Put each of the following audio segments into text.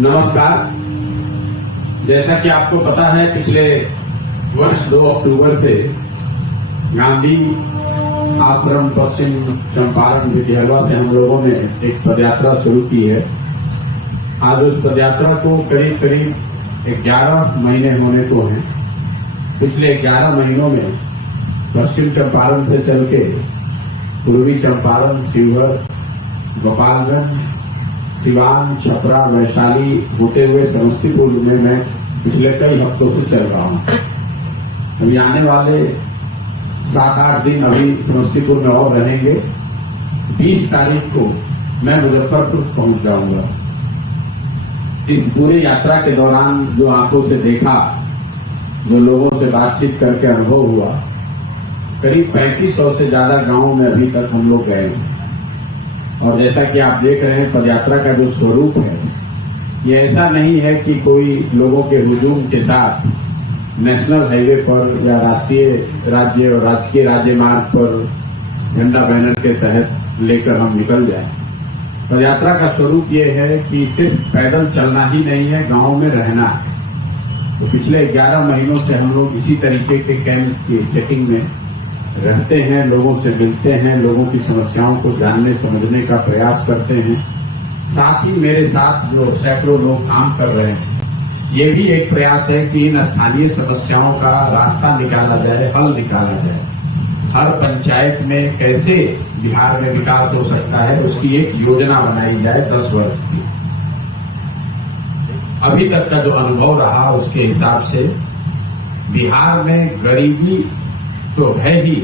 नमस्कार। जैसा कि आपको पता है, पिछले वर्ष 2 अक्टूबर से गांधी आश्रम पश्चिम चंपारण विद्यालय से हम लोगों ने एक पदयात्रा शुरू की है। आज उस पदयात्रा को करीब 11 महीने होने को हैं। पिछले 11 महीनों में पश्चिम चंपारण से चल के पूर्वी चंपारण, शिवहर, गोपालगंज, सिवान, छपरा, वैशाली होते हुए समस्तीपुर में मैं पिछले कई हफ्तों से चल रहा हूं। अभी आने वाले 7-8 दिन अभी समस्तीपुर में और रहेंगे। 20 तारीख को मैं मुजफ्फरपुर पहुंच जाऊंगा। इस पूरी यात्रा के दौरान जो आंखों से देखा, जो लोगों से बातचीत करके अनुभव हुआ, करीब 3500 से ज्यादा गांवों में अभी तक हम लोग गए हैं। और जैसा कि आप देख रहे हैं, पदयात्रा का जो स्वरूप है, ये ऐसा नहीं है कि कोई लोगों के हुजूम के साथ नेशनल हाईवे पर या राष्ट्रीय राज्य और राजकीय राजमार्ग पर झंडा बैनर के तहत लेकर हम निकल जाएं। पदयात्रा का स्वरूप ये है कि सिर्फ पैदल चलना ही नहीं है, गांव में रहना है। तो पिछले 11 महीनों से हम लोग इसी तरीके के कैंप की सेटिंग में रहते हैं, लोगों से मिलते हैं, लोगों की समस्याओं को जानने समझने का प्रयास करते हैं। साथ ही मेरे साथ जो सैकड़ों लोग काम कर रहे हैं, ये भी एक प्रयास है कि इन स्थानीय समस्याओं का रास्ता निकाला जाए, हल निकाला जाए। हर पंचायत में कैसे बिहार में विकास हो सकता है, उसकी एक योजना बनाई जाए 10 वर्ष की। अभी तक का जो अनुभव रहा, उसके हिसाब से बिहार में गरीबी तो है ही,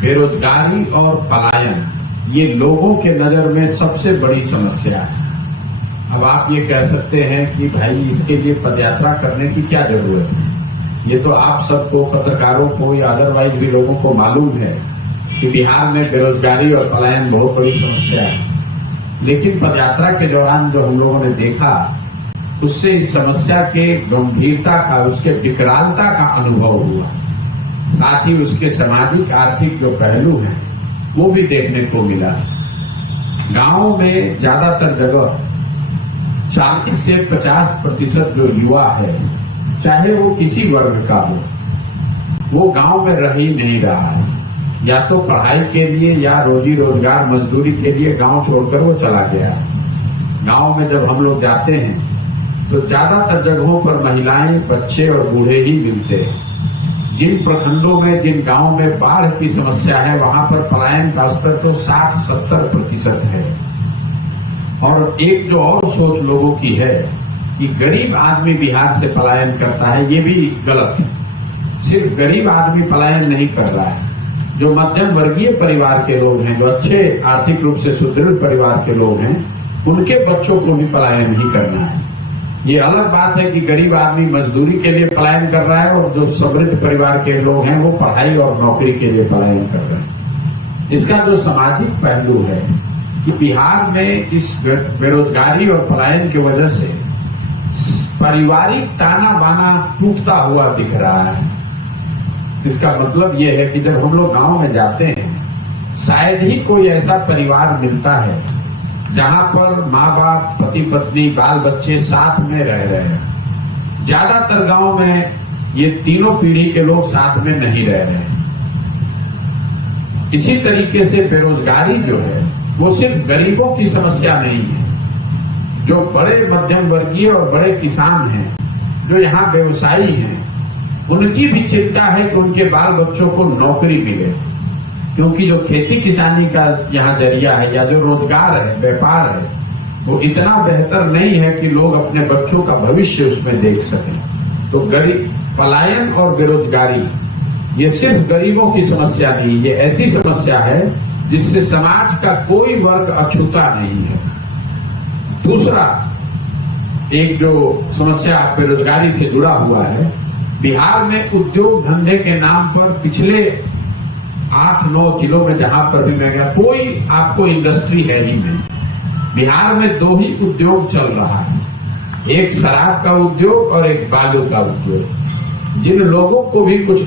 बेरोजगारी और पलायन ये लोगों के नजर में सबसे बड़ी समस्या है। अब आप ये कह सकते हैं कि भाई इसके लिए पदयात्रा करने की क्या जरूरत है। ये तो आप सबको, पत्रकारों को या अदरवाइज भी लोगों को मालूम है कि बिहार में बेरोजगारी और पलायन बहुत बड़ी समस्या है। लेकिन पदयात्रा के दौरान जो हम लोगों ने देखा, उससे इस समस्या के गंभीरता का, उसके विकरालता का अनुभव हुआ। साथ ही उसके सामाजिक आर्थिक जो पहलू हैं, वो भी देखने को मिला। गांवों में ज्यादातर जगह 40 से 50% जो युवा है, चाहे वो किसी वर्ग का हो, वो गांव में रह ही नहीं रहा है। या तो पढ़ाई के लिए या रोजी रोजगार मजदूरी के लिए गांव छोड़कर वो चला गया। गांव में जब हम लोग जाते हैं तो ज्यादातर जगहों पर महिलाएं, बच्चे और बूढ़े ही मिलते हैं। जिन प्रखंडों में, जिन गांवों में बाढ़ की समस्या है, वहां पर पलायन का स्तर तो 60-70% है। और एक जो और सोच लोगों की है कि गरीब आदमी बिहार से पलायन करता है, ये भी गलत है। सिर्फ गरीब आदमी पलायन नहीं कर रहा है। जो मध्यम वर्गीय परिवार के लोग हैं, जो अच्छे आर्थिक रूप से सुदृढ़ परिवार के लोग हैं, उनके बच्चों को भी पलायन नहीं करना है। ये अलग बात है कि गरीब आदमी मजदूरी के लिए पलायन कर रहा है और जो समृद्ध परिवार के लोग हैं वो पढ़ाई और नौकरी के लिए पलायन कर रहे हैं। इसका जो सामाजिक पहलू है कि बिहार में इस बेरोजगारी और पलायन की वजह से पारिवारिक ताना बाना टूटता हुआ दिख रहा है। इसका मतलब ये है कि जब हम लोग गांव में जाते हैं, शायद ही कोई ऐसा परिवार मिलता है जहां पर माँ बाप, पति पत्नी, बाल बच्चे साथ में रह रहे हैं। ज्यादातर गांव में ये तीनों पीढ़ी के लोग साथ में नहीं रह रहे हैं। इसी तरीके से बेरोजगारी जो है, वो सिर्फ गरीबों की समस्या नहीं है। जो बड़े मध्यम वर्गीय और बड़े किसान हैं, जो यहाँ व्यवसायी हैं, उनकी भी चिंता है कि उनके बाल बच्चों को नौकरी मिले। क्योंकि जो खेती किसानी का यहाँ जरिया है या जो रोजगार है, व्यापार है, वो इतना बेहतर नहीं है कि लोग अपने बच्चों का भविष्य उसमें देख सकें। तो गरीब, पलायन और बेरोजगारी ये सिर्फ गरीबों की समस्या नहीं, ये ऐसी समस्या है जिससे समाज का कोई वर्ग अछूता नहीं है। दूसरा एक जो समस्या बेरोजगारी से जुड़ा हुआ है, बिहार में उद्योग धंधे के नाम पर पिछले 8-9 जिलों में जहां पर भी मैं गया, कोई आपको इंडस्ट्री है ही नहीं। बिहार में 2 ही उद्योग चल रहा है, एक शराब का उद्योग और एक बालू का उद्योग। जिन लोगों को भी कुछ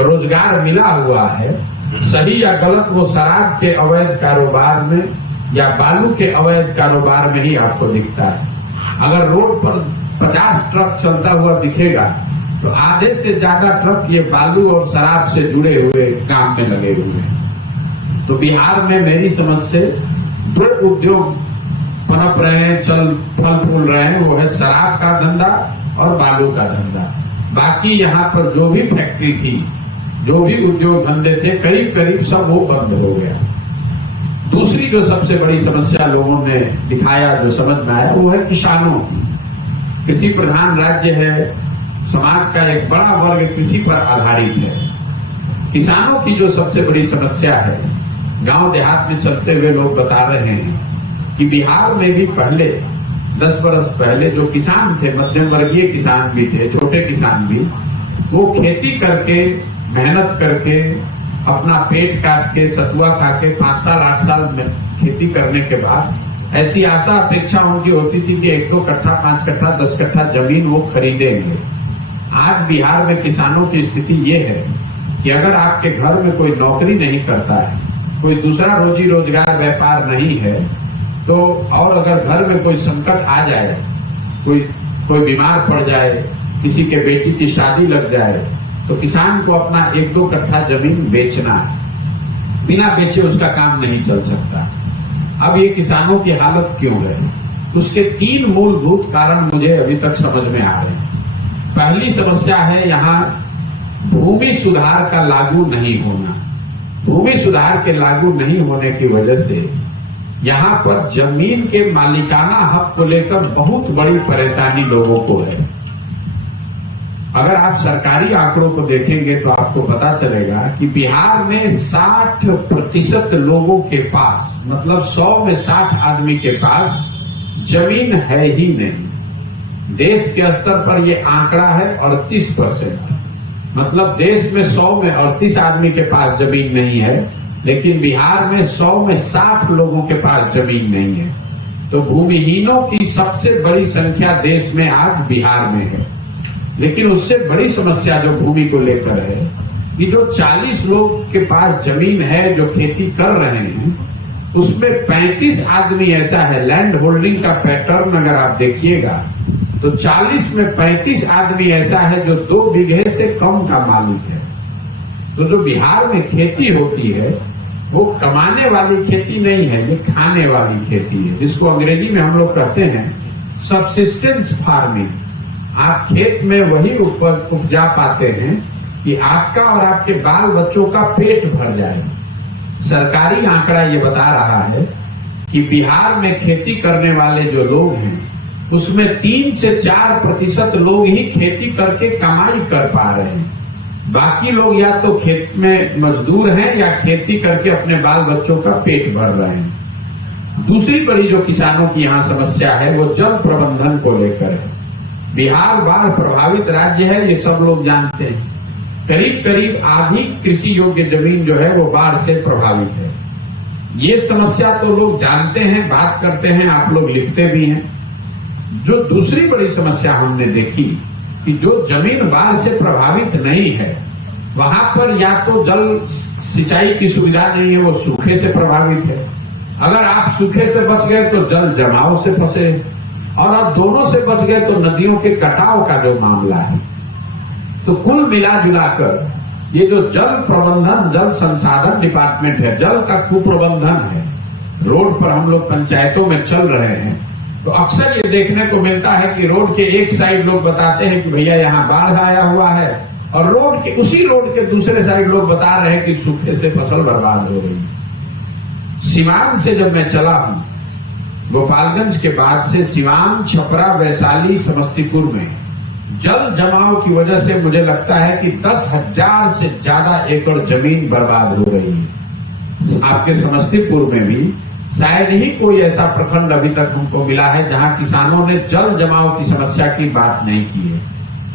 रोजगार मिला हुआ है, सही या गलत, वो शराब के अवैध कारोबार में या बालू के अवैध कारोबार में ही आपको दिखता है। अगर रोड पर 50 ट्रक चलता हुआ दिखेगा तो आधे से ज्यादा ट्रक ये बालू और शराब से जुड़े हुए काम में लगे हुए हैं। तो बिहार में मेरी समझ से 2 उद्योग पनप रहे हैं, फल फूल रहे हैं, वो है शराब का धंधा और बालू का धंधा। बाकी यहाँ पर जो भी फैक्ट्री थी, जो भी उद्योग धंधे थे, करीब करीब सब वो बंद हो गया। दूसरी जो सबसे बड़ी समस्या लोगों ने दिखाया, जो समझ में आया, वो है किसानों की। कृषि प्रधान राज्य है, समाज का एक बड़ा वर्ग कृषि पर आधारित है। किसानों की जो सबसे बड़ी समस्या है, गांव देहात में चलते हुए लोग बता रहे हैं कि बिहार में भी पहले 10 वर्ष पहले जो किसान थे, मध्यम वर्गीय किसान भी थे, छोटे किसान भी, वो खेती करके, मेहनत करके, अपना पेट काट के, सतुआ खा के 5 साल 8 साल में खेती करने के बाद ऐसी आशा अपेक्षा उनकी होती थी कि 1-2 कट्ठा, 5 कट्ठा, 10 कट्ठा जमीन वो खरीदेंगे। आज बिहार में किसानों की स्थिति ये है कि अगर आपके घर में कोई नौकरी नहीं करता है, कोई दूसरा रोजी रोजगार व्यापार नहीं है, तो और अगर घर में कोई संकट आ जाए, कोई बीमार पड़ जाए, किसी के बेटी की शादी लग जाए, तो किसान को अपना 1-2 कट्ठा जमीन बेचना है। बिना बेचे उसका काम नहीं चल सकता। अब ये किसानों की हालत क्यों है? उसके 3 मूलभूत कारण मुझे अभी तक समझ में आ रहे हैं। पहली समस्या है यहाँ भूमि सुधार का लागू नहीं होना। भूमि सुधार के लागू नहीं होने की वजह से यहाँ पर जमीन के मालिकाना हक को लेकर बहुत बड़ी परेशानी लोगों को है। अगर आप सरकारी आंकड़ों को देखेंगे तो आपको पता चलेगा कि बिहार में 60% लोगों के पास, मतलब 100 में 60 आदमी के पास जमीन है ही नहीं। देश के स्तर पर ये आंकड़ा है 38%। मतलब देश में 100 में 38 आदमी के पास जमीन नहीं है, लेकिन बिहार में 100 में 60 लोगों के पास जमीन नहीं है। तो भूमिहीनों की सबसे बड़ी संख्या देश में आज बिहार में है। लेकिन उससे बड़ी समस्या जो भूमि को लेकर है कि जो 40 लोग के पास जमीन है जो खेती कर रहे हैं, उसमें 35 आदमी ऐसा है, लैंड होल्डिंग का पैटर्न अगर आप देखिएगा तो 40 में 35 आदमी ऐसा है जो 2 बीघे से कम का मालिक है। तो जो बिहार में खेती होती है वो कमाने वाली खेती नहीं है, ये खाने वाली खेती है, जिसको अंग्रेजी में हम लोग कहते हैं सबसिस्टेंस फार्मिंग। आप खेत में वही उपजा पाते हैं कि आपका और आपके बाल बच्चों का पेट भर जाए। सरकारी आंकड़ा ये बता रहा है कि बिहार में खेती करने वाले जो लोग हैं उसमें 3 से 4% लोग ही खेती करके कमाई कर पा रहे हैं। बाकी लोग या तो खेत में मजदूर हैं या खेती करके अपने बाल बच्चों का पेट भर रहे हैं। दूसरी बड़ी जो किसानों की यहाँ समस्या है वो जल प्रबंधन को लेकर है। बिहार बाढ़ प्रभावित राज्य है, ये सब लोग जानते हैं। करीब करीब आधी कृषि योग्य जमीन जो है वो बाढ़ से प्रभावित है। ये समस्या तो लोग जानते हैं, बात करते हैं, आप लोग लिखते भी हैं। जो दूसरी बड़ी समस्या हमने देखी कि जो जमीन बाढ़ से प्रभावित नहीं है वहां पर या तो जल सिंचाई की सुविधा नहीं है, वो सूखे से प्रभावित है। अगर आप सूखे से बच गए तो जल जमाव से फंसे, और आप दोनों से बच गए तो नदियों के कटाव का जो मामला है। तो कुल मिला जुलाकर ये जो जल प्रबंधन, जल संसाधन डिपार्टमेंट है, जल का कुप्रबंधन है। रोड पर हम लोग पंचायतों में चल रहे हैं तो अक्सर ये देखने को मिलता है कि रोड के एक साइड लोग बताते हैं कि भैया यहाँ बाढ़ आया हुआ है, और उसी रोड के दूसरे साइड लोग बता रहे हैं कि सूखे से फसल बर्बाद हो गई। सिवान से जब मैं चला हूं, गोपालगंज के बाद से सिवान, छपरा, वैशाली, समस्तीपुर में जल जमाव की वजह से मुझे लगता है कि 10,000 से ज्यादा एकड़ जमीन बर्बाद हो रही है। आपके समस्तीपुर में भी शायद ही कोई ऐसा प्रखंड अभी तक हमको मिला है जहां किसानों ने जल जमाव की समस्या की बात नहीं की है।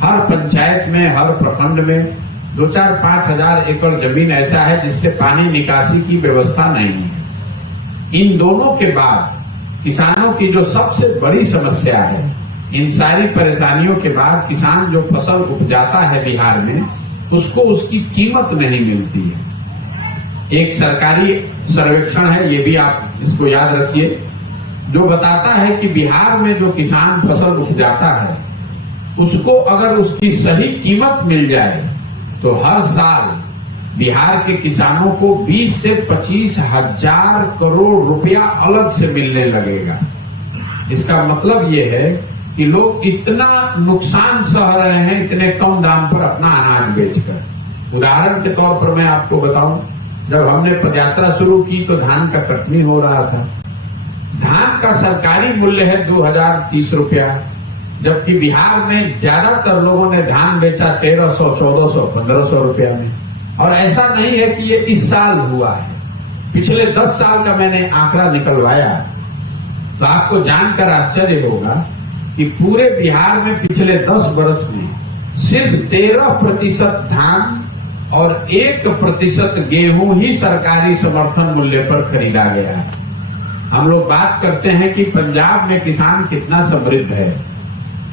हर पंचायत में, हर प्रखंड में 2-4-5 हजार एकड़ जमीन ऐसा है जिससे पानी निकासी की व्यवस्था नहीं है। इन दोनों के बाद किसानों की जो सबसे बड़ी समस्या है, इन सारी परेशानियों के बाद किसान जो फसल उपजाता है बिहार में, उसको उसकी कीमत नहीं मिलती है। एक सरकारी सर्वेक्षण है, ये भी आप इसको याद रखिए, जो बताता है कि बिहार में जो किसान फसल उपजाता है उसको अगर उसकी सही कीमत मिल जाए तो हर साल बिहार के किसानों को 20 से 25 हजार करोड़ रुपया अलग से मिलने लगेगा। इसका मतलब ये है कि लोग इतना नुकसान सह रहे हैं इतने कम दाम पर अपना अनाज बेचकर। उदाहरण के तौर पर मैं आपको बताऊं, जब हमने पदयात्रा शुरू की तो धान का कटनी हो रहा था। धान का सरकारी मूल्य है 2030 रुपया, जबकि बिहार में ज्यादातर लोगों ने धान बेचा 1300, 1400, 1500 रुपया में। और ऐसा नहीं है कि ये इस साल हुआ है, पिछले 10 साल का मैंने आंकड़ा निकलवाया तो आपको जानकर आश्चर्य होगा कि पूरे बिहार में पिछले 10 वर्ष में सिर्फ 13% धान और 1% गेहूं ही सरकारी समर्थन मूल्य पर खरीदा गया है। हम लोग बात करते हैं कि पंजाब में किसान कितना समृद्ध है।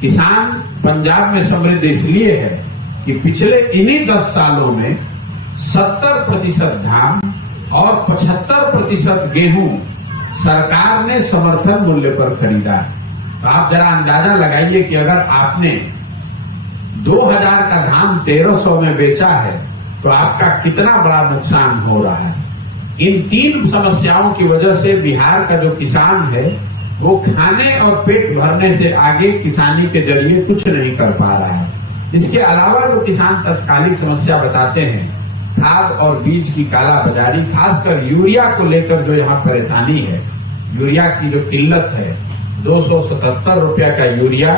किसान पंजाब में समृद्ध इसलिए है कि पिछले इन्हीं 10 सालों में 70% धान और 75% गेहूं सरकार ने समर्थन मूल्य पर खरीदा है। तो आप जरा अंदाजा लगाइए कि अगर आपने 2000 का धान 1300 में बेचा है तो आपका कितना बड़ा नुकसान हो रहा है। इन 3 समस्याओं की वजह से बिहार का जो किसान है वो खाने और पेट भरने से आगे किसानी के जरिए कुछ नहीं कर पा रहा है। इसके अलावा जो किसान तत्कालिक समस्या बताते हैं, खाद और बीज की कालाबाजारी, खासकर यूरिया को लेकर जो यहाँ परेशानी है, यूरिया की जो किल्लत है, 277 रुपया का यूरिया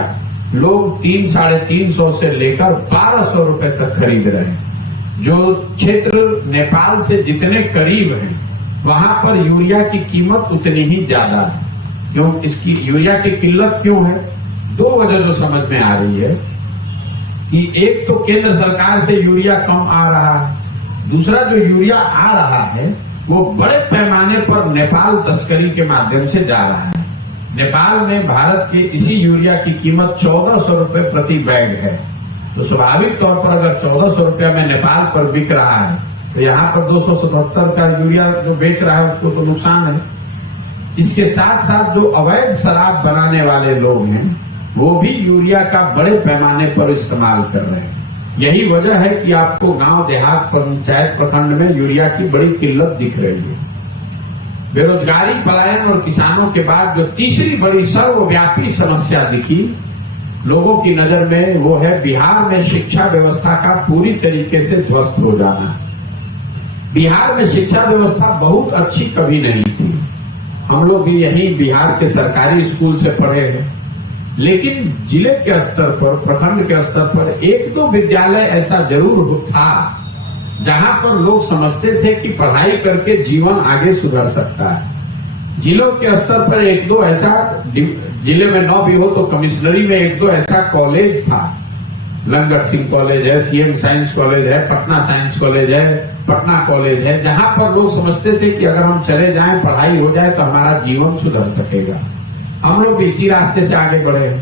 लोग 300-350 से लेकर 1200 रुपए तक खरीद रहे हैं। जो क्षेत्र नेपाल से जितने करीब हैं वहां पर यूरिया की कीमत उतनी ही ज्यादा है। क्यों इसकी यूरिया की किल्लत क्यों है? 2 वजह जो समझ में आ रही है कि एक तो केंद्र सरकार से यूरिया कम आ रहा है, दूसरा जो यूरिया आ रहा है वो बड़े पैमाने पर नेपाल तस्करी के माध्यम से जा रहा है। नेपाल में भारत के इसी यूरिया की कीमत 1400 रुपए प्रति बैग है। तो स्वाभाविक तौर पर अगर 1400 रुपया में नेपाल पर बिक रहा है तो यहाँ पर 277 का यूरिया जो बेच रहा है उसको तो नुकसान है। इसके साथ साथ जो अवैध शराब बनाने वाले लोग हैं वो भी यूरिया का बड़े पैमाने पर इस्तेमाल कर रहे हैं। यही वजह है कि आपको गांव देहात पंचायत प्रखंड में यूरिया की बड़ी किल्लत दिख रही है। बेरोजगारी, पलायन और किसानों के बाद जो तीसरी बड़ी सर्वव्यापी समस्या दिखी लोगों की नजर में वो है बिहार में शिक्षा व्यवस्था का पूरी तरीके से ध्वस्त हो जाना। बिहार में शिक्षा व्यवस्था बहुत अच्छी कभी नहीं थी। हम लोग भी यही बिहार के सरकारी स्कूल से पढ़े हैं, लेकिन जिले के स्तर पर, प्रखंड के स्तर पर 1-2 विद्यालय ऐसा जरूर था जहां पर लोग समझते थे कि पढ़ाई करके जीवन आगे सुधर सकता है। जिलों के स्तर पर 1-2 ऐसा, जिले में 9 भी हो तो कमिश्नरी में 1-2 ऐसा कॉलेज था। लंगट सिंह कॉलेज है, सीएम साइंस कॉलेज है, पटना साइंस कॉलेज है, पटना कॉलेज है, जहां पर लोग समझते थे कि अगर हम चले जाएं, पढ़ाई हो जाए तो हमारा जीवन सुधर सकेगा। हम लोग भी इसी रास्ते से आगे बढ़े।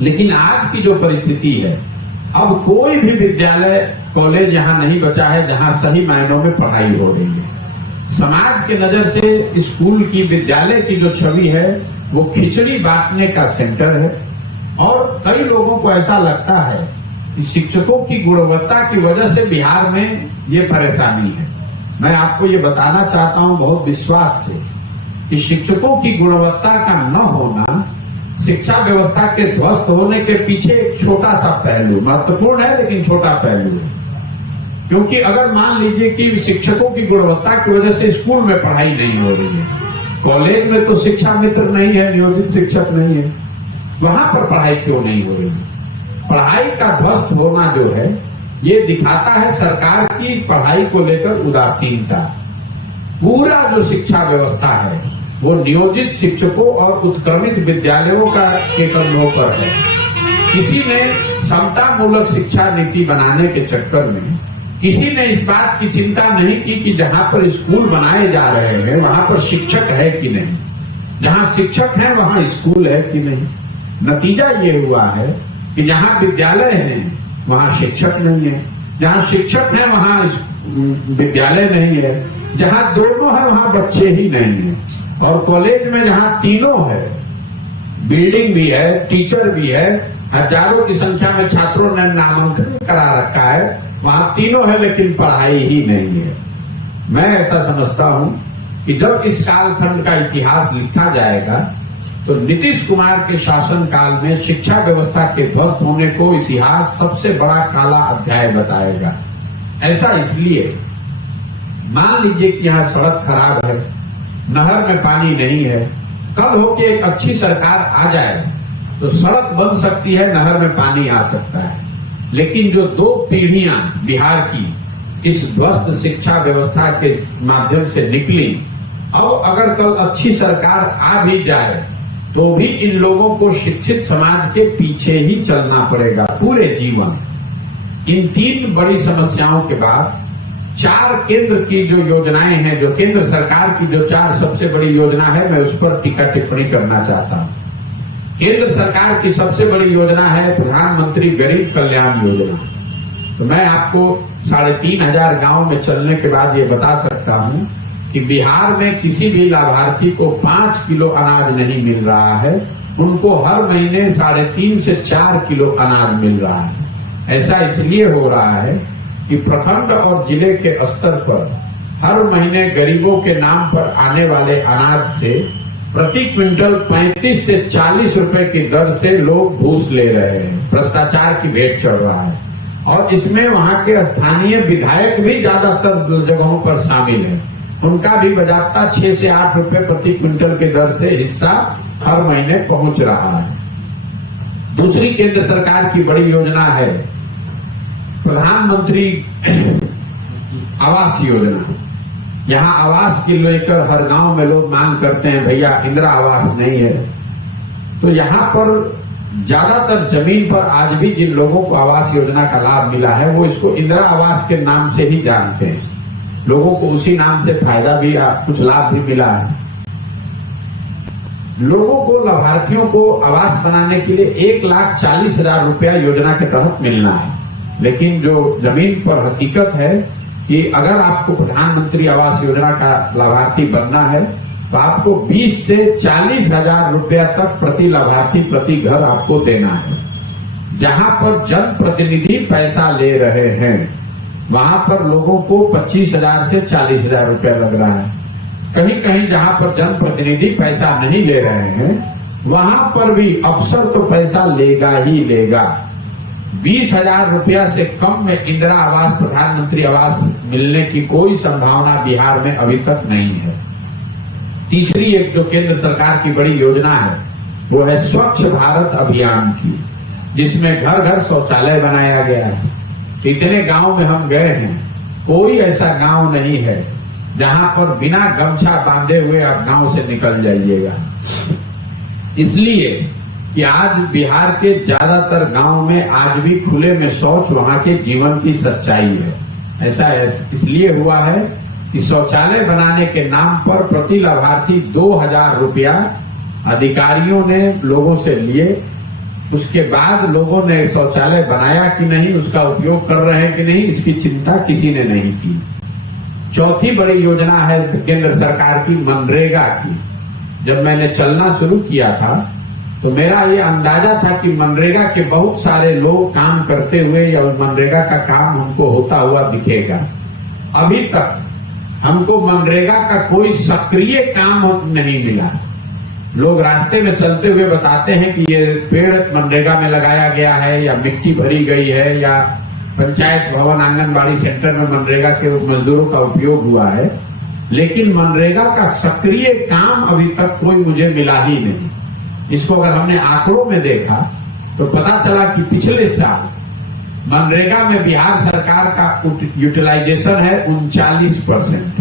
लेकिन आज की जो परिस्थिति है, अब कोई भी विद्यालय, कॉलेज यहां नहीं बचा है जहां सही मायनों में पढ़ाई हो रही है। समाज के नजर से स्कूल की, विद्यालय की जो छवि है वो खिचड़ी बांटने का सेंटर है। और कई लोगों को ऐसा लगता है कि शिक्षकों की गुणवत्ता की वजह से बिहार में ये परेशानी है। मैं आपको ये बताना चाहता हूं बहुत विश्वास से कि शिक्षकों की गुणवत्ता का न होना शिक्षा व्यवस्था के ध्वस्त होने के पीछे एक छोटा सा पहलू, महत्वपूर्ण है लेकिन छोटा पहलू है। क्योंकि अगर मान लीजिए कि शिक्षकों की गुणवत्ता की वजह से स्कूल में पढ़ाई नहीं हो रही है, कॉलेज में तो शिक्षा मित्र नहीं है, नियोजित शिक्षक नहीं है, वहां पर पढ़ाई क्यों नहीं हो रही है? पढ़ाई का ध्वस्त होना जो है ये दिखाता है सरकार की पढ़ाई को लेकर उदासीनता। पूरा जो शिक्षा व्यवस्था है वो नियोजित शिक्षकों और उत्क्रमित विद्यालयों के कंधों पर है। किसी ने समतामूलक शिक्षा नीति बनाने के चक्कर में किसी ने इस बात की चिंता नहीं की कि जहां पर स्कूल बनाए जा रहे हैं वहां पर शिक्षक है कि नहीं, जहां शिक्षक है वहां स्कूल है कि नहीं। नतीजा ये हुआ है कि जहां विद्यालय है वहां शिक्षक नहीं है, जहां शिक्षक है वहां विद्यालय नहीं है, जहां दोनों है वहां बच्चे ही नहीं है। और कॉलेज में जहां तीनों है, बिल्डिंग भी है, टीचर भी है, हजारों की संख्या में छात्रों ने नामांकन करा रखा है, वहां तीनों है लेकिन पढ़ाई ही नहीं है। मैं ऐसा समझता हूं कि जब इस कालखंड का इतिहास लिखा जाएगा तो नीतीश कुमार के शासनकाल में शिक्षा व्यवस्था के ध्वस्त होने को इतिहास सबसे बड़ा काला अध्याय बताएगा। ऐसा इसलिए, मान लीजिए कि यहाँ सड़क खराब है, नहर में पानी नहीं है, कल होके एक अच्छी सरकार आ जाए तो सड़क बन सकती है, नहर में पानी आ सकता है। लेकिन जो 2 पीढ़ियां बिहार की इस ध्वस्त शिक्षा व्यवस्था के माध्यम से निकली, अब अगर कल अच्छी सरकार आ भी जाए तो भी इन लोगों को शिक्षित समाज के पीछे ही चलना पड़ेगा पूरे जीवन। इन 3 बड़ी समस्याओं के बाद 4 केंद्र की जो योजनाएं हैं, जो केंद्र सरकार की जो 4 सबसे बड़ी योजना है, मैं उस पर टीका टिप्पणी करना चाहता हूं। केंद्र सरकार की सबसे बड़ी योजना है प्रधानमंत्री गरीब कल्याण योजना। तो मैं आपको 3500 गांव में चलने के बाद ये बता सकता हूं कि बिहार में किसी भी लाभार्थी को 5 किलो अनाज नहीं मिल रहा है, उनको हर महीने 3.5 से 4 किलो अनाज मिल रहा है। ऐसा इसलिए हो रहा है कि प्रखंड और जिले के स्तर पर हर महीने गरीबों के नाम पर आने वाले अनाज से प्रति क्विंटल 35 से 40 रुपए की दर से लोग घूस ले रहे हैं। भ्रष्टाचार की भेंट चढ़ रहा है और इसमें वहां के स्थानीय विधायक भी ज्यादातर जगहों पर शामिल हैं। उनका भी बजात्ता 6 से 8 रुपए प्रति क्विंटल की दर से हिस्सा हर महीने पहुंच रहा है। दूसरी केंद्र सरकार की बड़ी योजना है प्रधानमंत्री आवास योजना। यहाँ आवास के लेकर हर गांव में लोग मांग करते हैं, भैया इंदिरा आवास नहीं है। तो यहाँ पर ज्यादातर जमीन पर आज भी जिन लोगों को आवास योजना का लाभ मिला है वो इसको इंदिरा आवास के नाम से ही जानते हैं। लोगों को उसी नाम से फायदा भी, कुछ लाभ भी मिला है। लोगों को, लाभार्थियों को आवास बनाने के लिए 1,40,000 रुपया योजना के तहत मिलना है। लेकिन जो जमीन पर हकीकत है कि अगर आपको प्रधानमंत्री आवास योजना का लाभार्थी बनना है तो आपको 20 से 40,000 रुपया तक प्रति लाभार्थी प्रति घर आपको देना है। जहां पर जनप्रतिनिधि पैसा ले रहे हैं वहां पर लोगों को 25,000 से 40,000 रुपया लग रहा है। कहीं कहीं जहां पर जनप्रतिनिधि पैसा नहीं ले रहे हैं वहां पर भी अफसर तो पैसा लेगा ही लेगा। 20,000 रुपया से कम में इंदिरा आवास, प्रधानमंत्री आवास मिलने की कोई संभावना बिहार में अभी तक नहीं है। तीसरी एक जो केंद्र सरकार की बड़ी योजना है वो है स्वच्छ भारत अभियान की, जिसमें घर घर शौचालय बनाया गया है। इतने गांव में हम गए हैं, कोई ऐसा गांव नहीं है जहां पर बिना गमछा बांधे हुए आप गांव से निकल जाइएगा। इसलिए कि आज बिहार के ज्यादातर गांव में आज भी खुले में शौच वहां के जीवन की सच्चाई है। ऐसा इसलिए हुआ है कि शौचालय बनाने के नाम पर प्रति लाभार्थी 2,000 रुपया अधिकारियों ने लोगों से लिए। उसके बाद लोगों ने शौचालय बनाया कि नहीं, उसका उपयोग कर रहे हैं कि नहीं, इसकी चिंता किसी ने नहीं की। चौथी बड़ी योजना है केंद्र सरकार की मनरेगा की। जब मैंने चलना शुरू किया था तो मेरा ये अंदाजा था कि मनरेगा के बहुत सारे लोग काम करते हुए या मनरेगा का काम हमको होता हुआ दिखेगा। अभी तक हमको मनरेगा का कोई सक्रिय काम नहीं मिला। लोग रास्ते में चलते हुए बताते हैं कि ये पेड़ मनरेगा में लगाया गया है या मिट्टी भरी गई है या पंचायत भवन आंगनबाड़ी सेंटर में मनरेगा के मजदूरों का उपयोग हुआ है, लेकिन मनरेगा का सक्रिय काम अभी तक कोई मुझे मिला ही नहीं। इसको अगर हमने आंकड़ों में देखा तो पता चला कि पिछले साल मनरेगा में बिहार सरकार का यूटिलाइजेशन है 39%।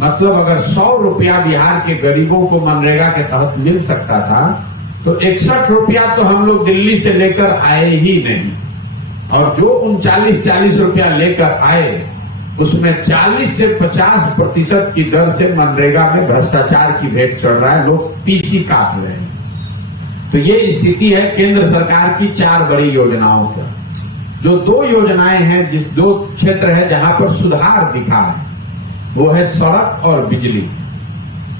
मतलब अगर 100 रुपया बिहार के गरीबों को मनरेगा के तहत मिल सकता था तो 61 रुपया तो हम लोग दिल्ली से लेकर आए ही नहीं। और जो 39-40 रुपया लेकर आए उसमें 40 से 50% की दर से मनरेगा में भ्रष्टाचार की भेंट चढ़ रहा है। लोग पीसी काट रहे हैं। तो ये स्थिति है केंद्र सरकार की 4 बड़ी योजनाओं का। जो 2 योजनाएं हैं, जिस 2 क्षेत्र है जहां पर सुधार दिखा है वो है सड़क और बिजली।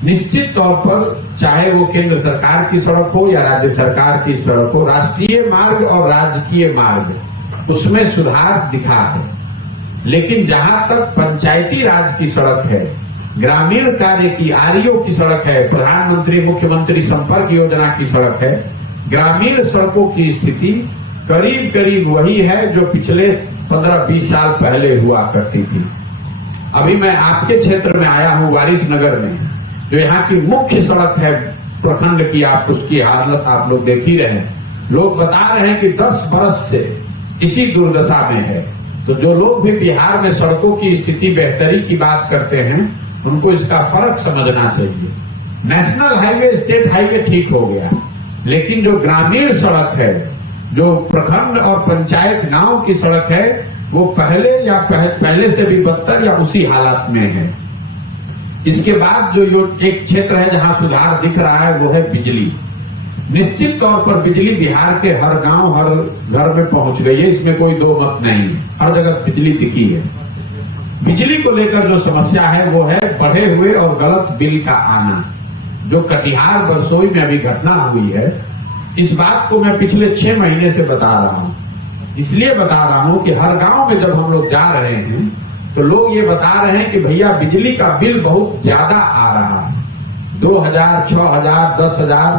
निश्चित तौर पर चाहे वो केंद्र सरकार की सड़क हो या राज्य सरकार की सड़क हो, राष्ट्रीय मार्ग और राजकीय मार्ग उसमें सुधार दिखा है। लेकिन जहां तक पंचायती राज की सड़क है, ग्रामीण कार्य की आरईओ की सड़क है, प्रधानमंत्री मुख्यमंत्री संपर्क योजना की सड़क है, ग्रामीण सड़कों की स्थिति करीब करीब वही है जो पिछले 15-20 साल पहले हुआ करती थी। अभी मैं आपके क्षेत्र में आया हूं, वारिसनगर में, जो यहाँ की मुख्य सड़क है प्रखंड की, आप उसकी हालत आप लोग देख ही रहे हैं। लोग बता रहे हैं कि 10 बरस से इसी दुर्दशा में है। तो जो लोग भी बिहार में सड़कों की स्थिति बेहतरी की बात करते हैं, उनको इसका फर्क समझना चाहिए। नेशनल हाईवे, स्टेट हाईवे ठीक हो गया, लेकिन जो ग्रामीण सड़क है, जो प्रखंड और पंचायत गांव की सड़क है, वो पहले या पहले से भी बदतर या उसी हालत में है। इसके बाद जो एक क्षेत्र है जहां सुधार दिख रहा है वो है बिजली। निश्चित तौर पर बिजली बिहार के हर गांव, हर घर में पहुंच गई है, इसमें कोई दो मत नहीं है। हर जगह बिजली दिखी है। बिजली को लेकर जो समस्या है वो है बढ़े हुए और गलत बिल का आना। जो कटिहार बरसोई में अभी घटना हुई है, इस बात को मैं पिछले 6 महीने से बता रहा हूं। इसलिए बता रहा हूं कि हर गांव में जब हम लोग जा रहे हैं तो लोग ये बता रहे हैं कि भैया बिजली का बिल बहुत ज्यादा आ रहा है। 2000, 6000, 10,000,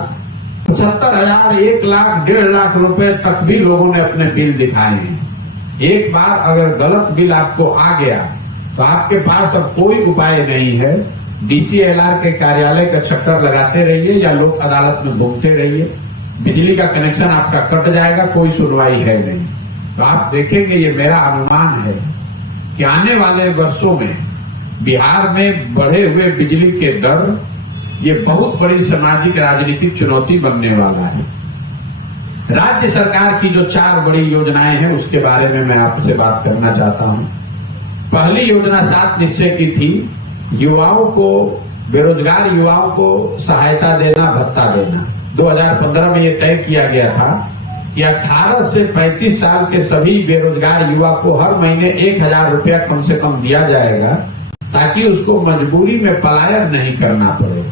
75,000, 1 लाख, 1.5 लाख रुपए तक भी लोगों ने अपने बिल दिखाए हैं। एक बार अगर गलत बिल आपको आ गया तो आपके पास अब कोई उपाय नहीं है। डीसीएलआर के कार्यालय का चक्कर लगाते रहिए या लोक अदालत में घूमते रहिए, बिजली का कनेक्शन आपका कट जाएगा, कोई सुनवाई है नहीं। तो आप देखेंगे, ये मेरा अनुमान है कि आने वाले वर्षों में बिहार में बढ़े हुए बिजली के दर ये बहुत बड़ी सामाजिक राजनीतिक चुनौती बनने वाला है। राज्य सरकार की जो 4 बड़ी योजनाएं हैं उसके बारे में मैं आपसे बात करना चाहता हूं। पहली योजना 7 निश्चय की थी, युवाओं को, बेरोजगार युवाओं को सहायता देना, भत्ता देना। 2015 में ये तय किया गया था कि 18 से 35 साल के सभी बेरोजगार युवा को हर महीने 1,000 रुपया कम से कम दिया जाएगा, ताकि उसको मजबूरी में पलायन नहीं करना पड़े।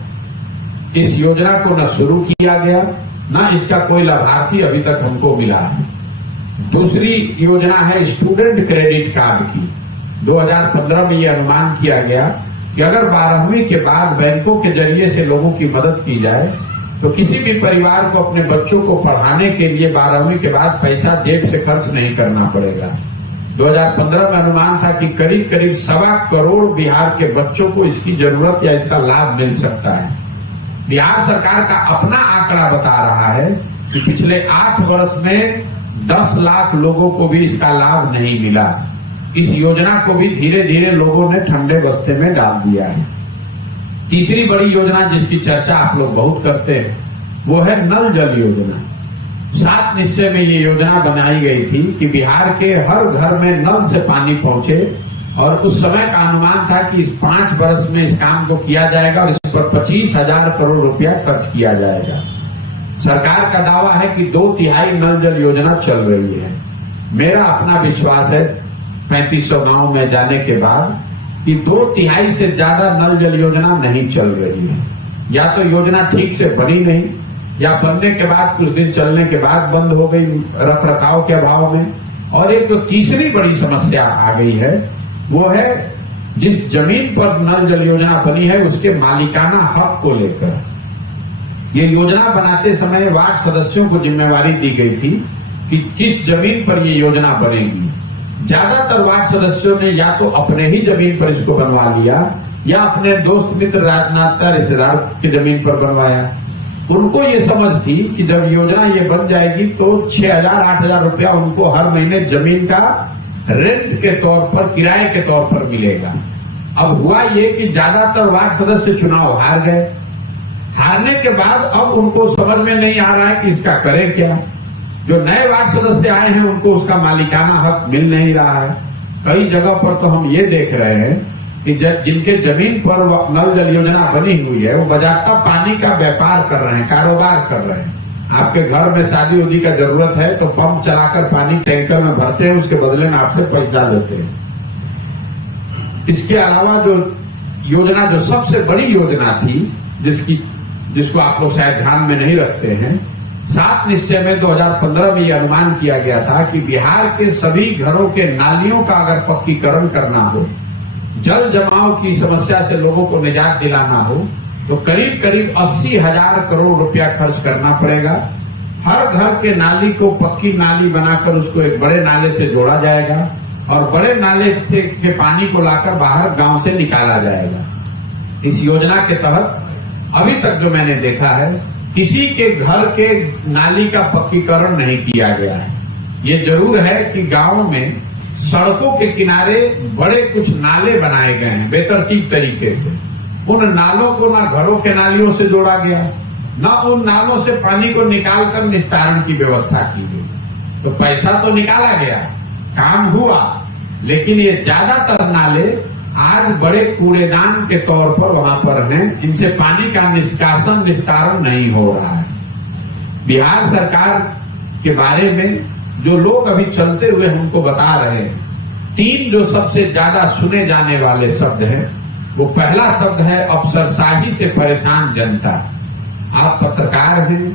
इस योजना को न शुरू किया गया, न इसका कोई लाभार्थी अभी तक हमको मिला है। दूसरी योजना है स्टूडेंट क्रेडिट कार्ड की। 2015 में ये अनुमान किया गया कि अगर 12वीं के बाद बैंकों के जरिए से लोगों की मदद की जाए तो किसी भी परिवार को अपने बच्चों को पढ़ाने के लिए 12वीं के बाद पैसा जेब से खर्च नहीं करना पड़ेगा। 2015 में अनुमान था कि करीब करीब 1.25 करोड़ बिहार के बच्चों को इसकी जरूरत या इसका लाभ मिल सकता है। बिहार सरकार का अपना आंकड़ा बता रहा है कि पिछले 8 वर्ष में 10 लाख लोगों को भी इसका लाभ नहीं मिला। इस योजना को भी धीरे धीरे लोगों ने ठंडे बस्ते में डाल दिया है। तीसरी बड़ी योजना जिसकी चर्चा आप लोग बहुत करते हैं वो है नल जल योजना। 7 निश्चय में ये योजना बनाई गई थी कि बिहार के हर घर में नल से पानी पहुंचे, और उस समय का अनुमान था कि इस 5 वर्ष में इस काम को किया जाएगा और इस पर 25,000 करोड़ रुपया खर्च किया जाएगा। सरकार का दावा है कि 2/3 नल जल योजना चल रही है। मेरा अपना विश्वास है 3500 गांव में जाने के बाद कि 2/3 से ज्यादा नल जल योजना नहीं चल रही है। या तो योजना ठीक से बनी नहीं, या बनने के बाद कुछ दिन चलने के बाद बंद हो गई रख रखाव के अभाव में। और एक तो तीसरी बड़ी समस्या आ गई है, वो है जिस जमीन पर नल जल योजना बनी है उसके मालिकाना हक को लेकर। ये योजना बनाते समय वार्ड सदस्यों को जिम्मेवारी दी गई थी कि किस जमीन पर ये योजना बनेगी। ज्यादातर वार्ड सदस्यों ने या तो अपने ही जमीन पर इसको बनवा लिया या अपने दोस्त मित्र राजनाता रिश्तेदार की जमीन पर बनवाया। उनको ये समझ थी कि जब योजना ये बन जाएगी तो 6,000-8,000 रुपया उनको हर महीने जमीन का रेंट के तौर पर, किराए के तौर पर मिलेगा। अब हुआ ये कि ज्यादातर वार्ड सदस्य चुनाव हार गए। हारने के बाद अब उनको समझ में नहीं आ रहा है कि इसका करें क्या। जो नए वार्ड सदस्य आए हैं उनको उसका मालिकाना हक मिल नहीं रहा है। कई जगह पर तो हम ये देख रहे हैं कि जिनके जमीन पर नल जल योजना बनी हुई है वो बजाता पानी का व्यापार कर रहे हैं, कारोबार कर रहे हैं। आपके घर में शादी उदी का जरूरत है तो पंप चलाकर पानी टैंकर में भरते हैं, उसके बदले में आपसे पैसा लेते हैं। इसके अलावा जो योजना जो सबसे बड़ी योजना थी, जिसको आप लोग शायद ध्यान में नहीं रखते हैं, 7 निश्चय में 2015 में यह अनुमान किया गया था कि बिहार के सभी घरों के नालियों का अगर पक्कीकरण करना हो, जल जमाव की समस्या से लोगों को निजात दिलाना हो, तो करीब करीब 80,000 करोड़ रुपया खर्च करना पड़ेगा। हर घर के नाली को पक्की नाली बनाकर उसको एक बड़े नाले से जोड़ा जाएगा और बड़े नाले से के पानी को लाकर बाहर गांव से निकाला जाएगा। इस योजना के तहत अभी तक जो मैंने देखा है, किसी के घर के नाली का पक्कीकरण नहीं किया गया है। ये जरूर है कि गांव में सड़कों के किनारे बड़े कुछ नाले बनाए गए हैं बेतरतीब तरीके से। उन नालों को ना घरों के नालियों से जोड़ा गया, ना उन नालों से पानी को निकालकर निस्तारण की व्यवस्था की गई। तो पैसा तो निकाला गया, काम हुआ, लेकिन ये ज्यादातर नाले आज बड़े कूड़ेदान के तौर पर वहां पर हैं, इनसे पानी का निष्कासन निस्तारण नहीं हो रहा है। बिहार सरकार के बारे में जो लोग अभी चलते हुए हमको बता रहे हैं, 3 जो सबसे ज्यादा सुने जाने वाले शब्द हैं, वो पहला शब्द है अफसरशाही से परेशान जनता। आप पत्रकार हैं,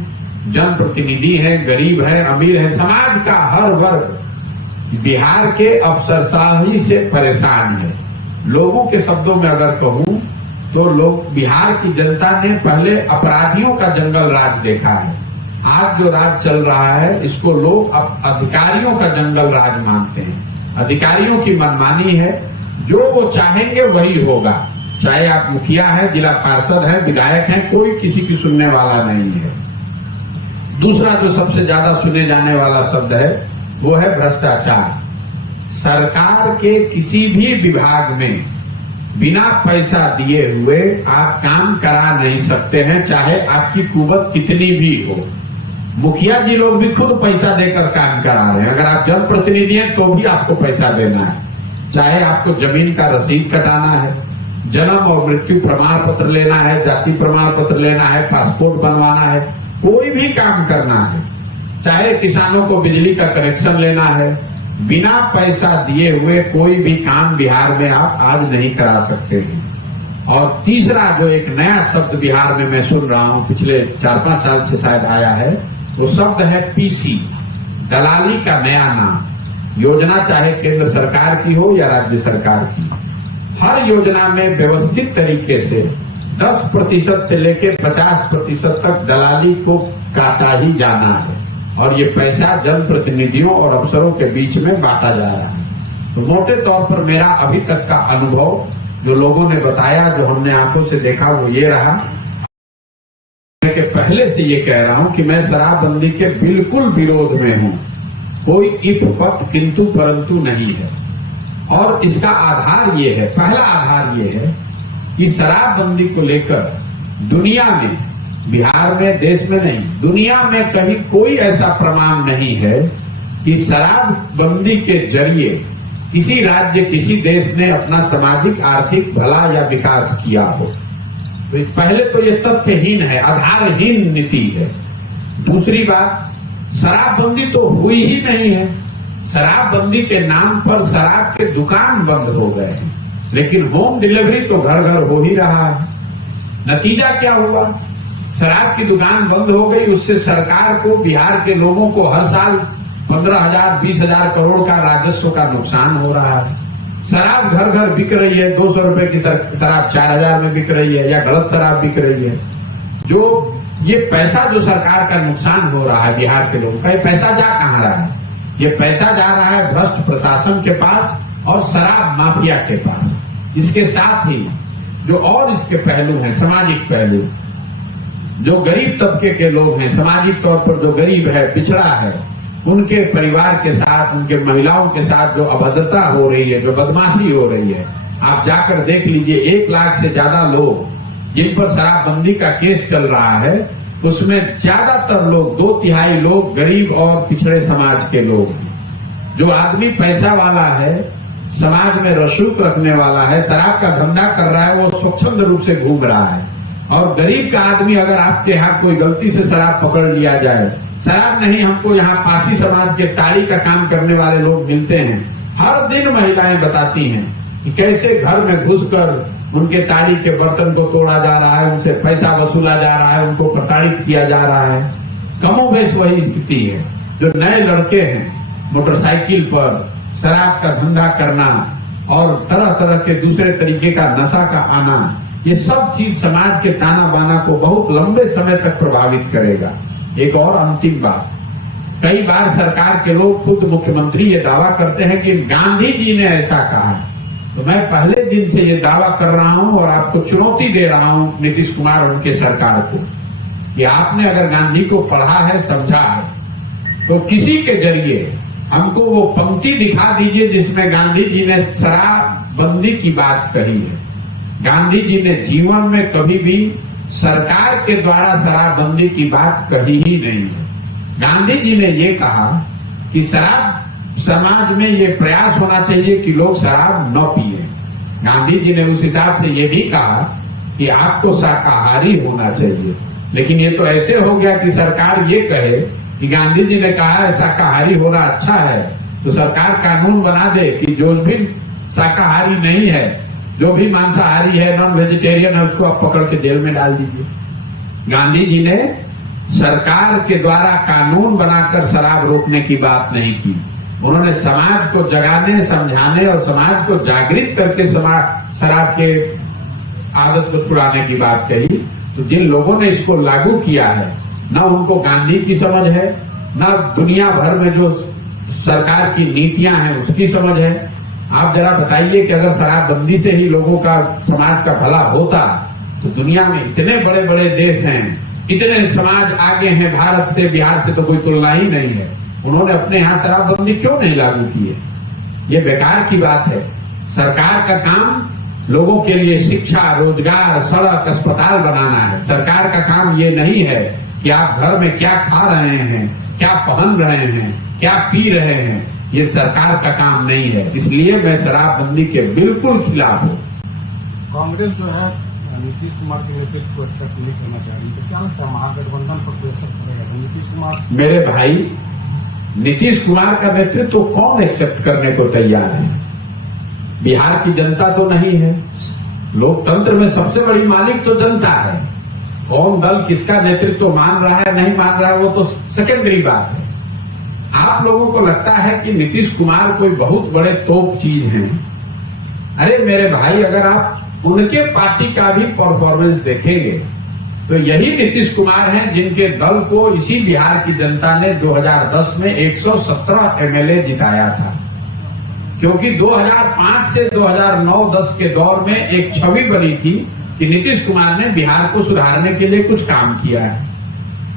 जनप्रतिनिधि हैं, गरीब हैं, अमीर हैं, समाज का हर वर्ग बिहार के अफसरशाही से परेशान है। लोगों के शब्दों में अगर कहूं तो लोग, बिहार की जनता ने पहले अपराधियों का जंगल राज देखा है। आज जो राज चल रहा है, इसको लोग अब अधिकारियों का जंगल राज मानते हैं। अधिकारियों की मनमानी है, जो वो चाहेंगे वही होगा। चाहे आप मुखिया है, जिला पार्षद है, विधायक हैं, कोई किसी की सुनने वाला नहीं है। दूसरा जो सबसे ज्यादा सुने जाने वाला शब्द है, वो है भ्रष्टाचार। सरकार के किसी भी विभाग में बिना पैसा दिए हुए आप काम करा नहीं सकते हैं, चाहे आपकी कुवत कितनी भी हो। मुखिया जी लोग भी खुद पैसा देकर काम करा रहे हैं। अगर आप जनप्रतिनिधि हैं तो भी आपको पैसा देना है, चाहे आपको जमीन का रसीद कटाना है, जन्म और मृत्यु प्रमाण पत्र लेना है, जाति प्रमाण पत्र लेना है, पासपोर्ट बनवाना है, कोई भी काम करना है, चाहे किसानों को बिजली का कनेक्शन लेना है, बिना पैसा दिए हुए कोई भी काम बिहार में आप आज नहीं करा सकते हैं। और तीसरा जो एक नया शब्द बिहार में मैं सुन रहा हूं, पिछले 4-5 साल से शायद आया है, वो शब्द है पीसी, दलाली का नया नाम। योजना चाहे केंद्र सरकार की हो या राज्य सरकार की, हर योजना में व्यवस्थित तरीके से 10% से लेकर 50% तक दलाली को काटा ही जाना है और ये पैसा जनप्रतिनिधियों और अफसरों के बीच में बांटा जा रहा है। तो मोटे तौर पर मेरा अभी तक का अनुभव, जो लोगों ने बताया, जो हमने आंखों से देखा, वो ये रहा कि पहले से ये कह रहा हूं कि मैं शराबबंदी के बिल्कुल विरोध में हूं। कोई इफ पट किंतु परंतु नहीं है। और इसका आधार ये है, पहला आधार ये है कि शराबबंदी को लेकर दुनिया में, बिहार में, देश में नहीं, दुनिया में कहीं कोई ऐसा प्रमाण नहीं है कि शराबबंदी के जरिए किसी राज्य, किसी देश ने अपना सामाजिक आर्थिक भला या विकास किया हो। तो पहले तो ये तथ्यहीन है, आधारहीन नीति है। दूसरी बात, शराबबंदी तो हुई ही नहीं है। शराबबंदी के नाम पर शराब के दुकान बंद हो गए हैं, लेकिन होम डिलीवरी तो घर घर हो ही रहा है। नतीजा क्या हुआ? शराब की दुकान बंद हो गई, उससे सरकार को, बिहार के लोगों को हर साल 15,000, 20,000 करोड़ का राजस्व का नुकसान हो रहा है। शराब घर घर बिक रही है, 200 रुपए की शराब 4,000 में बिक रही है, या गलत शराब बिक रही है। जो ये पैसा जो सरकार का नुकसान हो रहा है बिहार के लोगों का, ये पैसा जा कहां रहा है? ये पैसा जा रहा है भ्रष्ट प्रशासन के पास और शराब माफिया के पास। इसके साथ ही जो और इसके पहलू हैं, सामाजिक पहलू, जो गरीब तबके के लोग हैं, सामाजिक तौर पर जो गरीब है, पिछड़ा है, उनके परिवार के साथ, उनके महिलाओं के साथ जो अभद्रता हो रही है, जो बदमाशी हो रही है, आप जाकर देख लीजिए। 1 लाख से ज्यादा लोग जिन पर शराबबंदी का केस चल रहा है, उसमें ज्यादातर लोग, 2/3 लोग गरीब और पिछड़े समाज के लोग हैं। जो आदमी पैसा वाला है, समाज में रसूख रखने वाला है, शराब का धंधा कर रहा है, वो स्वच्छंद रूप से घूम रहा है। और गरीब का आदमी, अगर आपके यहाँ कोई गलती से शराब पकड़ लिया जाए, शराब नहीं, हमको यहाँ पासी समाज के ताड़ी का काम करने वाले लोग मिलते हैं। हर दिन महिलाएं बताती हैं कि कैसे घर में घुसकर उनके ताड़ी के बर्तन को तोड़ा जा रहा है, उनसे पैसा वसूला जा रहा है, उनको प्रताड़ित किया जा रहा है। कमोबेश वही स्थिति है। जो नए लड़के हैं मोटरसाइकिल पर शराब का धंधा करना और तरह तरह के दूसरे तरीके का नशा का आना, ये सब चीज समाज के ताना बाना को बहुत लंबे समय तक प्रभावित करेगा। एक और अंतिम बात, कई बार सरकार के लोग, खुद मुख्यमंत्री ये दावा करते हैं कि गांधी जी ने ऐसा कहा है। तो मैं पहले दिन से ये दावा कर रहा हूं और आपको चुनौती दे रहा हूं नीतीश कुमार और उनके सरकार को, कि आपने अगर गांधी को पढ़ा है, समझा है, तो किसी के जरिए हमको वो पंक्ति दिखा दीजिए जिसमें गांधी जी ने शराबबंदी की बात कही है। गांधी जी ने जीवन में कभी भी सरकार के द्वारा शराबबंदी की बात कही ही नहीं है। गांधी जी ने ये कहा कि शराब समाज में ये प्रयास होना चाहिए कि लोग शराब न पिए। गांधी जी ने उस हिसाब से ये भी कहा कि आपको शाकाहारी होना चाहिए। लेकिन ये तो ऐसे हो गया कि सरकार ये कहे कि गांधी जी ने कहा है शाकाहारी होना अच्छा है, तो सरकार कानून बना दे कि जो भी शाकाहारी नहीं है, जो भी मांसाहारी है, नॉन वेजिटेरियन है, उसको आप पकड़ के जेल में डाल दीजिए। गांधी जी ने सरकार के द्वारा कानून बनाकर शराब रोकने की बात नहीं की। उन्होंने समाज को जगाने, समझाने और समाज को जागृत करके शराब के आदत को छुड़ाने की बात कही। तो जिन लोगों ने इसको लागू किया है, न उनको गांधी की समझ है, न दुनिया भर में जो सरकार की नीतियां हैं उसकी समझ है। आप जरा बताइए कि अगर शराबबंदी से ही लोगों का, समाज का भला होता, तो दुनिया में इतने बड़े बड़े देश हैं, इतने समाज आगे हैं, भारत से, बिहार से तो कोई तुलना ही नहीं है। उन्होंने अपने यहाँ शराबबंदी क्यों नहीं लागू की है? ये बेकार की बात है। सरकार का काम लोगों के लिए शिक्षा, रोजगार, सड़क, अस्पताल बनाना है। सरकार का काम ये नहीं है कि आप घर में क्या खा रहे हैं, क्या पहन रहे हैं, क्या पी रहे हैं। ये सरकार का काम नहीं है। इसलिए मैं शराबबंदी के बिल्कुल खिलाफ हूँ। कांग्रेस जो है नीतीश कुमार के नेतृत्व को एक्सेप्ट नहीं करना चाह रही, तो क्या लगता है महागठबंधन पर तो एक्सेप्ट करेगा नीतीश कुमार? मेरे भाई, नीतीश कुमार का नेतृत्व कौन एक्सेप्ट करने को तैयार है? बिहार की जनता तो नहीं है। लोकतंत्र में सबसे बड़ी मालिक तो जनता है। कौन दल किसका नेतृत्व मान रहा है, नहीं मान रहा है, वो तो सेकेंडरी बात है। आप लोगों को लगता है कि नीतीश कुमार कोई बहुत बड़े तोप चीज हैं। अरे मेरे भाई, अगर आप उनके पार्टी का भी परफॉर्मेंस देखेंगे तो यही नीतीश कुमार हैं जिनके दल को इसी बिहार की जनता ने 2010 में 117 एमएलए जिताया था। क्योंकि 2005 से 2009-10 के दौर में एक छवि बनी थी कि नीतीश कुमार ने बिहार को सुधारने के लिए कुछ काम किया है।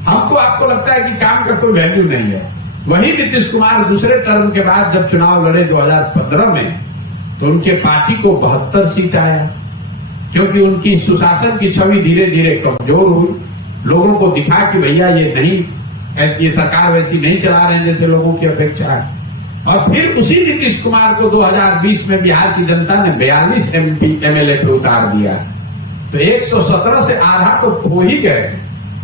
हमको, आपको लगता है कि काम का कोई वैल्यू नहीं है। वही नीतीश कुमार दूसरे टर्म के बाद जब चुनाव लड़े 2015 में, तो उनके पार्टी को 72 सीट आया, क्योंकि उनकी सुशासन की छवि धीरे धीरे कमजोर हुई। लोगों को दिखा कि भैया ये सरकार वैसी नहीं चला रहे हैं जैसे लोगों की अपेक्षा है। और फिर उसी नीतीश कुमार को 2020 में बिहार की जनता ने 42 एमएलए पे उतार दिया। तो 117 से आधा तो खो ही गए।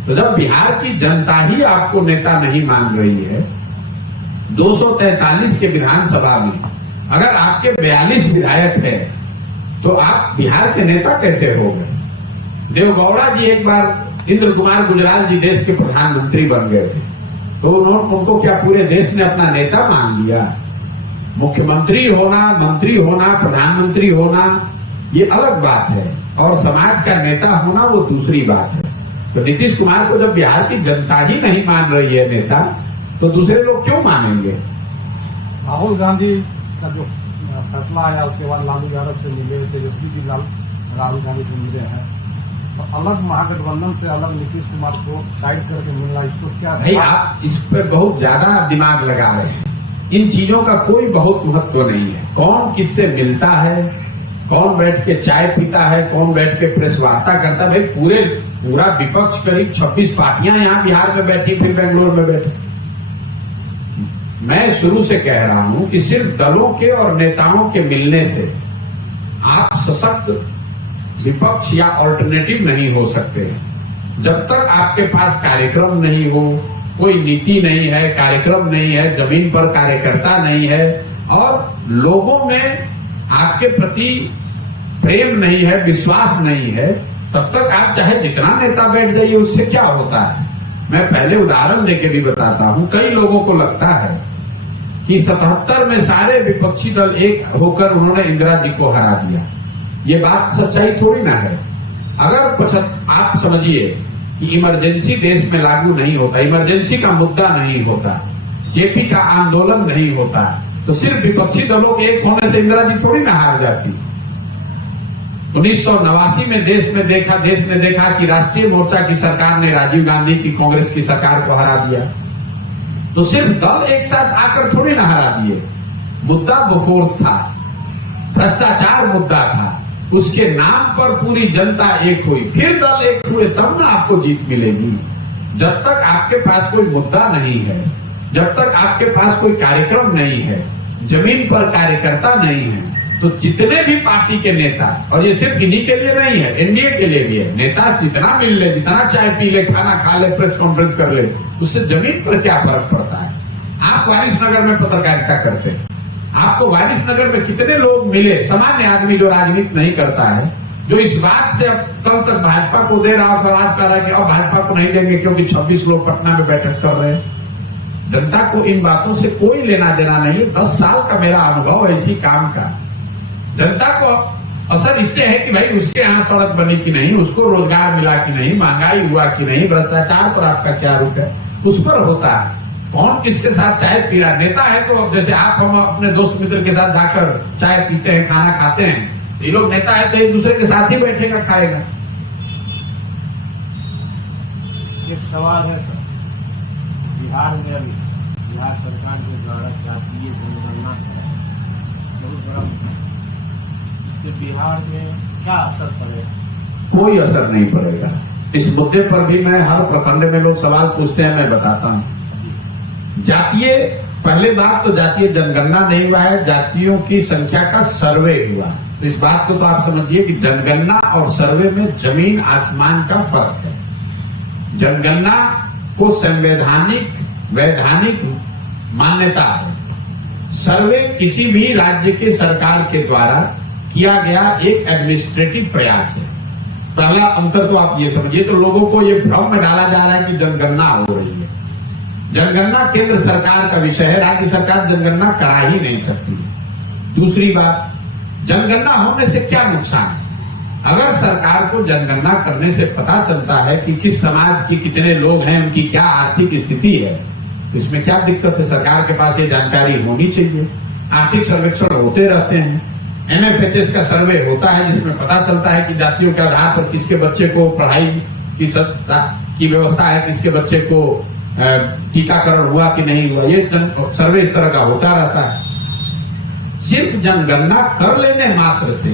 तो जब बिहार की जनता ही आपको नेता नहीं मान रही है, 243 के विधानसभा में अगर आपके 42 विधायक है, तो आप बिहार के नेता कैसे हो गए? देवगौड़ा जी एक बार इंद्र कुमार गुजराल जी देश के प्रधानमंत्री बन गए थे, तो उनको क्या पूरे देश ने अपना नेता मान लिया? मुख्यमंत्री होना, मंत्री होना, प्रधानमंत्री होना ये अलग बात है, और समाज का नेता होना वो दूसरी बात है। तो नीतीश कुमार को जब बिहार की जनता ही नहीं मान रही है नेता, तो दूसरे लोग क्यों मानेंगे? राहुल गांधी का जो फैसला आया उसके बाद लालू यादव से मिले, तेजस्वी भी राहुल गांधी से मिले हैं, तो अलग महागठबंधन से अलग नीतीश कुमार को साइड करके मिलना, इसको क्या? भाई, आप इस पर बहुत ज्यादा दिमाग लगा रहे हैं। इन चीजों का कोई बहुत महत्व नहीं है। कौन किससे मिलता है, कौन बैठ के चाय पीता है, कौन बैठ के प्रेस वार्ता करता है। भाई, पूरा विपक्ष करीब 26 पार्टियां यहाँ बिहार में बैठी, फिर बेंगलोर में बैठी। मैं शुरू से कह रहा हूं कि सिर्फ दलों के और नेताओं के मिलने से आप सशक्त विपक्ष या ऑल्टरनेटिव नहीं हो सकते। जब तक आपके पास कार्यक्रम नहीं हो, कोई नीति नहीं है, कार्यक्रम नहीं है, जमीन पर कार्यकर्ता नहीं है, और लोगों में आपके प्रति प्रेम नहीं है, विश्वास नहीं है, तब तक आप चाहे जितना नेता बैठ जाइए, उससे क्या होता है। मैं पहले उदाहरण देके भी बताता हूं। कई लोगों को लगता है कि 77 में सारे विपक्षी दल एक होकर उन्होंने इंदिरा जी को हरा दिया। ये बात सच्चाई थोड़ी ना है। अगर आप समझिए कि इमरजेंसी देश में लागू नहीं होता, इमरजेंसी का मुद्दा नहीं होता, जेपी का आंदोलन नहीं होता, तो सिर्फ विपक्षी दलों के एक होने से इंदिरा जी थोड़ी ना हार जाती। 1989 में देश ने देखा कि राष्ट्रीय मोर्चा की सरकार ने राजीव गांधी की कांग्रेस की सरकार को हरा दिया। तो सिर्फ दल एक साथ आकर थोड़ी ना हरा दिए। मुद्दा बोफोर्स था, भ्रष्टाचार मुद्दा था, उसके नाम पर पूरी जनता एक हुई, फिर दल एक हुए, तब ना आपको जीत मिलेगी। जब तक आपके पास कोई मुद्दा नहीं है, जब तक आपके पास कोई कार्यक्रम नहीं है, जमीन पर कार्यकर्ता नहीं है, तो जितने भी पार्टी के नेता, और ये सिर्फ इन्हीं के लिए नहीं है, एनडीए के लिए भी है, नेता जितना मिल ले, जितना चाय पी ले, खाना खा ले, प्रेस कॉन्फ्रेंस कर ले, उससे जमीन पर क्या फर्क पड़ता है। आप वारिसनगर में पत्रकारिता करते हैं, आपको वारिसनगर में कितने लोग मिले, सामान्य आदमी जो राजनीति नहीं करता है, जो इस बात से अब कल तक भाजपा को दे रहा और सवाल कर रहा है कि अब भाजपा को नहीं देंगे क्योंकि 26 लोग पटना में बैठक कर रहे हैं। जनता को इन बातों से कोई लेना देना नहीं है। 10 साल का मेरा अनुभव है इसी काम का। जनता को असर इससे है कि भाई उसके यहाँ सड़क बनी कि नहीं, उसको रोजगार मिला कि नहीं, महंगाई हुआ कि नहीं, भ्रष्टाचार पर आपका क्या रुख है, उस पर होता है। कौन किसके साथ चाय पी रहा, नेता है तो जैसे आप हम अपने दोस्त मित्र के साथ जाकर चाय पीते हैं, खाना खाते हैं, ये लोग नेता है तो एक दूसरे के साथ ही बैठेगा, खाएगा। एक सवाल है सर, बिहार में अभी बिहार सरकार के द्वारा जातीय जनगणना है, बहुत बड़ा मुद्दा, इससे बिहार में क्या असर पड़ेगा? कोई असर नहीं पड़ेगा। इस मुद्दे पर भी मैं हर प्रखंड में लोग सवाल पूछते हैं, मैं बताता हूं। जातीय, पहले बात तो जातीय जनगणना नहीं हुआ है, जातियों की संख्या का सर्वे हुआ। तो इस बात को तो आप समझिए कि जनगणना और सर्वे में जमीन आसमान का फर्क है। जनगणना को संवैधानिक वैधानिक मान्यता है, सर्वे किसी भी राज्य के सरकार के द्वारा किया गया एक एडमिनिस्ट्रेटिव प्रयास है। पहला अंतर तो आप ये समझिए, तो लोगों को ये भ्रम में डाला जा रहा है कि जनगणना हो रही है। जनगणना केंद्र सरकार का विषय है, राज्य सरकार जनगणना करा ही नहीं सकती। दूसरी बात, जनगणना होने से क्या नुकसान है? अगर सरकार को जनगणना करने से पता चलता है कि किस समाज के कितने लोग हैं, उनकी क्या आर्थिक स्थिति है, तो इसमें क्या दिक्कत है? सरकार के पास ये जानकारी होनी चाहिए। आर्थिक सर्वेक्षण होते रहते हैं, एमएफएचएस का सर्वे होता है जिसमें पता चलता है कि जातियों के आधार पर किसके बच्चे को पढ़ाई की व्यवस्था है, किसके बच्चे को टीकाकरण हुआ कि नहीं हुआ। ये सर्वे इस तरह का होता रहता है। सिर्फ जनगणना कर लेने मात्र से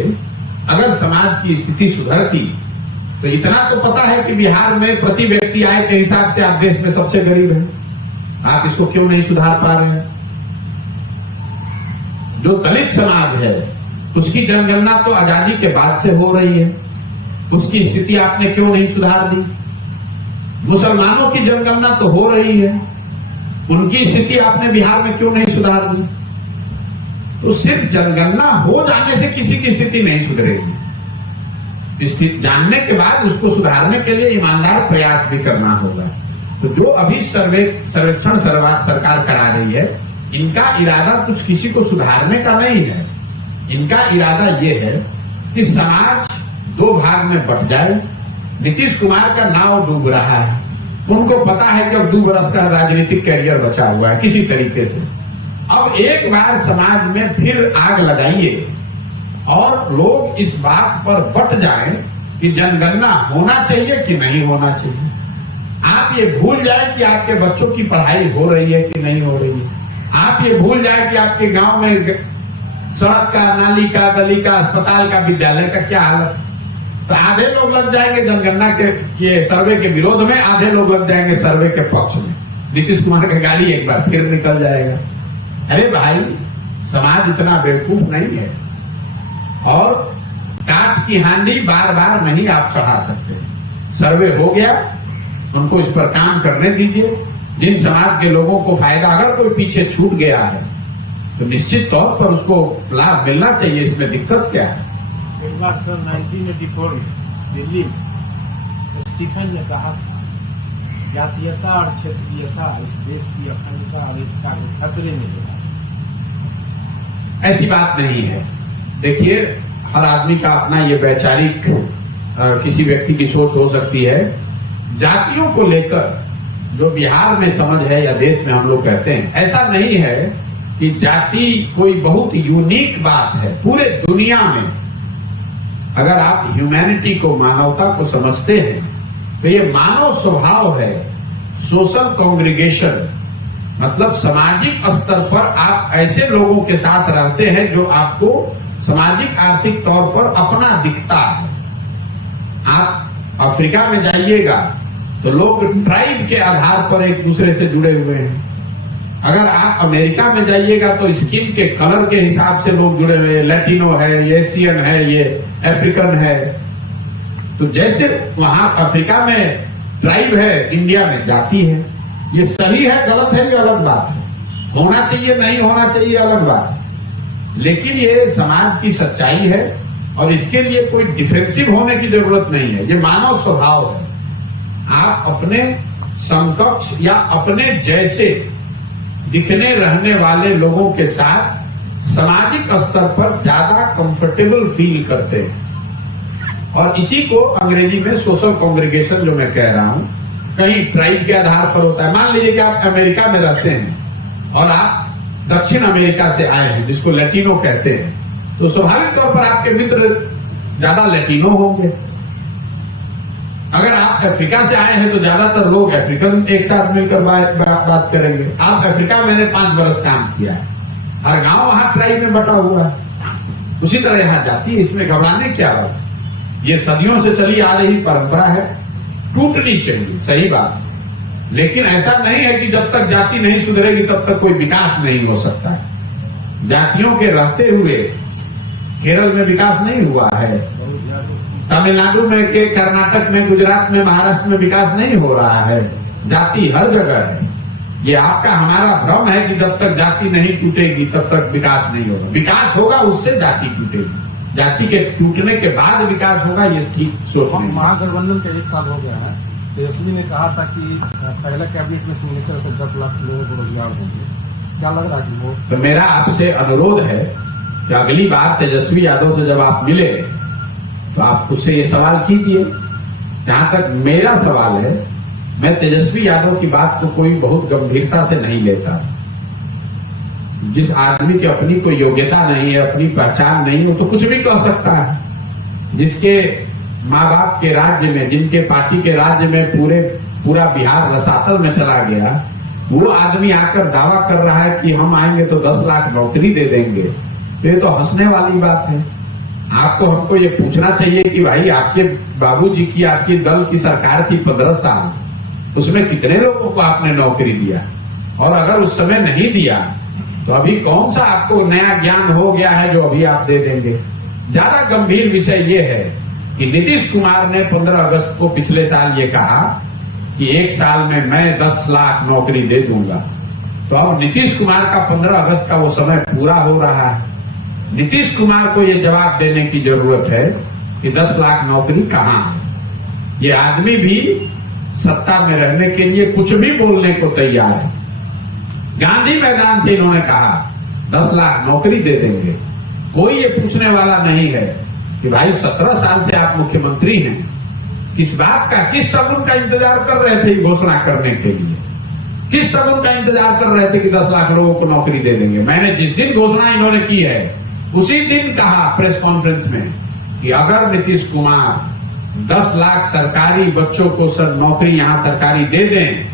अगर समाज की स्थिति सुधरती, तो इतना तो पता है कि बिहार में प्रति व्यक्ति आय के हिसाब से आप देश में सबसे गरीब हैं। आप इसको क्यों नहीं सुधार पा रहे हैं? जो दलित समाज है उसकी जनगणना तो आजादी के बाद से हो रही है, उसकी स्थिति आपने क्यों नहीं सुधार दी? मुसलमानों की जनगणना तो हो रही है, उनकी स्थिति आपने बिहार में क्यों नहीं सुधार दी? तो सिर्फ जनगणना हो जाने से किसी की स्थिति नहीं सुधरेगी। स्थिति जानने के बाद उसको सुधारने के लिए ईमानदार प्रयास भी करना होगा। तो जो अभी सर्वेक्षण सरकार करा रही है, इनका इरादा कुछ किसी को सुधारने का नहीं है। इनका इरादा यह है कि समाज दो भाग में बट जाए। नीतीश कुमार का नाव डूब रहा है, उनको पता है कि अब 2 वर्ष का राजनीतिक कैरियर बचा हुआ है किसी तरीके से। अब एक बार समाज में फिर आग लगाइए और लोग इस बात पर बट जाएं कि जनगणना होना चाहिए कि नहीं होना चाहिए। आप ये भूल जाए कि आपके बच्चों की पढ़ाई हो रही है कि नहीं हो रही है। आप ये भूल जाए कि आपके गांव में सड़क का, नाली का, गली का, अस्पताल का, विद्यालय का क्या हालत। तो आधे लोग लग जाएंगे जनगणना के सर्वे के विरोध में, आधे लोग लग जाएंगे सर्वे के पक्ष में। नीतीश कुमार का गाली एक बार फिर निकल जाएगा। अरे भाई, समाज इतना बेवकूफ नहीं है, और काठ की हांडी बार बार नहीं आप चढ़ा सकते। सर्वे हो गया, उनको इस पर काम करने दीजिए। जिन समाज के लोगों को फायदा, अगर कोई पीछे छूट गया है तो निश्चित तौर पर उसको लाभ मिलना चाहिए, इसमें दिक्कत क्या है? एक बार सन 1984 में दिल्ली में स्टीफन ने कहा जातीयता और क्षेत्रीयता इस देश की अखंडता और एकता को खतरे में ले ऐसी बात नहीं है। देखिए, हर आदमी का अपना ये वैचारिक किसी व्यक्ति की सोच हो सकती है। जातियों को लेकर जो बिहार में समझ है या देश में हम लोग कहते हैं, ऐसा नहीं है कि जाति कोई बहुत यूनिक बात है। पूरे दुनिया में अगर आप ह्यूमैनिटी को, मानवता को समझते हैं तो ये मानव स्वभाव है। सोशल कॉन्ग्रीगेशन मतलब सामाजिक स्तर पर आप ऐसे लोगों के साथ रहते हैं जो आपको सामाजिक आर्थिक तौर पर अपना दिखता है। आप अफ्रीका में जाइएगा तो लोग ट्राइब के आधार पर एक दूसरे से जुड़े हुए हैं। अगर आप अमेरिका में जाइएगा तो स्किन के कलर के हिसाब से लोग जुड़े हुए हैं। लैटिनो है, ये एशियन है, ये अफ्रीकन है। तो जैसे वहां अफ्रीका में ट्राइब है, इंडिया में जाति है। ये सही है गलत है ये अलग बात है, होना चाहिए नहीं होना चाहिए अलग बात है, लेकिन ये समाज की सच्चाई है और इसके लिए कोई डिफेंसिव होने की जरूरत नहीं है। ये मानव स्वभाव है। आप अपने समकक्ष या अपने जैसे दिखने रहने वाले लोगों के साथ सामाजिक स्तर पर ज्यादा कंफर्टेबल फील करते हैं और इसी को अंग्रेजी में सोशल कॉन्ग्रीगेशन जो मैं कह रहा हूं, कहीं ट्राइब के आधार पर होता है। मान लीजिए कि आप अमेरिका में रहते हैं और आप दक्षिण अमेरिका से आए हैं जिसको लैटिनो कहते हैं, तो स्वाभाविक तौर पर आपके मित्र ज्यादा लैटिनो होंगे। अगर आप अफ्रीका से आए हैं तो ज्यादातर लोग अफ्रीकन एक साथ मिलकर बात करेंगे। आप अफ्रीका में 5 बरस काम किया है, हर गांव वहां ट्राइब में बटा हुआ है। उसी तरह यहां जाती है, इसमें घबराने क्या बात। ये सदियों से चली आ रही परंपरा है, टूटनी चाहिए, सही बात। लेकिन ऐसा नहीं है कि जब तक जाति नहीं सुधरेगी तब तक कोई विकास नहीं हो सकता। जातियों के रहते हुए केरल में विकास नहीं हुआ है, तमिलनाडु में, के कर्नाटक में, गुजरात में, महाराष्ट्र में विकास नहीं हो रहा है। जाति हर जगह है। ये आपका हमारा भ्रम है कि जब तक जाति नहीं टूटेगी तब तक विकास नहीं होगा। विकास होगा, उससे जाति टूटेगी। जाति के टूटने के बाद विकास होगा, ये ठीक सोच नहीं। महागठबंधन का 1 साल हो गया है। तेजस्वी ने कहा था कि पहले कैबिनेट में सिग्नेचर से 10 लाख लोगों को रोजगार देंगे। क्या लग रहा है कि वो? तो मेरा आपसे अनुरोध है कि अगली बार तेजस्वी यादव से जब आप मिले तो आप उससे ये सवाल कीजिए। जहां तक मेरा सवाल है, मैं तेजस्वी यादव की बात को कोई बहुत गंभीरता से नहीं लेता। जिस आदमी की अपनी कोई योग्यता नहीं है, अपनी पहचान नहीं है, तो कुछ भी कह सकता है। जिसके माँ बाप के राज्य में, जिनके पार्टी के राज्य में पूरा बिहार रसातल में चला गया, वो आदमी आकर दावा कर रहा है कि हम आएंगे तो 10 लाख नौकरी दे देंगे। तो ये तो हंसने वाली बात है। आपको हमको ये पूछना चाहिए कि भाई आपके बाबूजी की, आपकी दल की सरकार थी 15 साल, उसमें कितने लोगों को आपने नौकरी दिया? और अगर उस समय नहीं दिया तो अभी कौन सा आपको नया ज्ञान हो गया है जो अभी आप दे देंगे? ज्यादा गंभीर विषय ये है कि नीतीश कुमार ने 15 अगस्त को पिछले साल ये कहा कि 1 साल में मैं 10 लाख नौकरी दे दूंगा। तो अब नीतीश कुमार का 15 अगस्त का वो समय पूरा हो रहा है। नीतीश कुमार को ये जवाब देने की जरूरत है कि 10 लाख नौकरी कहां है। ये आदमी भी सत्ता में रहने के लिए कुछ भी बोलने को तैयार है। गांधी मैदान से इन्होंने कहा 10 लाख नौकरी दे देंगे। कोई ये पूछने वाला नहीं है कि भाई 17 साल से आप मुख्यमंत्री हैं, किस बात का, किस सबूत का इंतजार कर रहे थे घोषणा करने के लिए? किस सबूत का इंतजार कर रहे थे कि 10 लाख लोगों को नौकरी दे देंगे? मैंने जिस दिन घोषणा इन्होंने की है उसी दिन कहा प्रेस कॉन्फ्रेंस में कि अगर नीतीश कुमार 10 लाख सरकारी बच्चों को नौकरी यहां सरकारी दे दें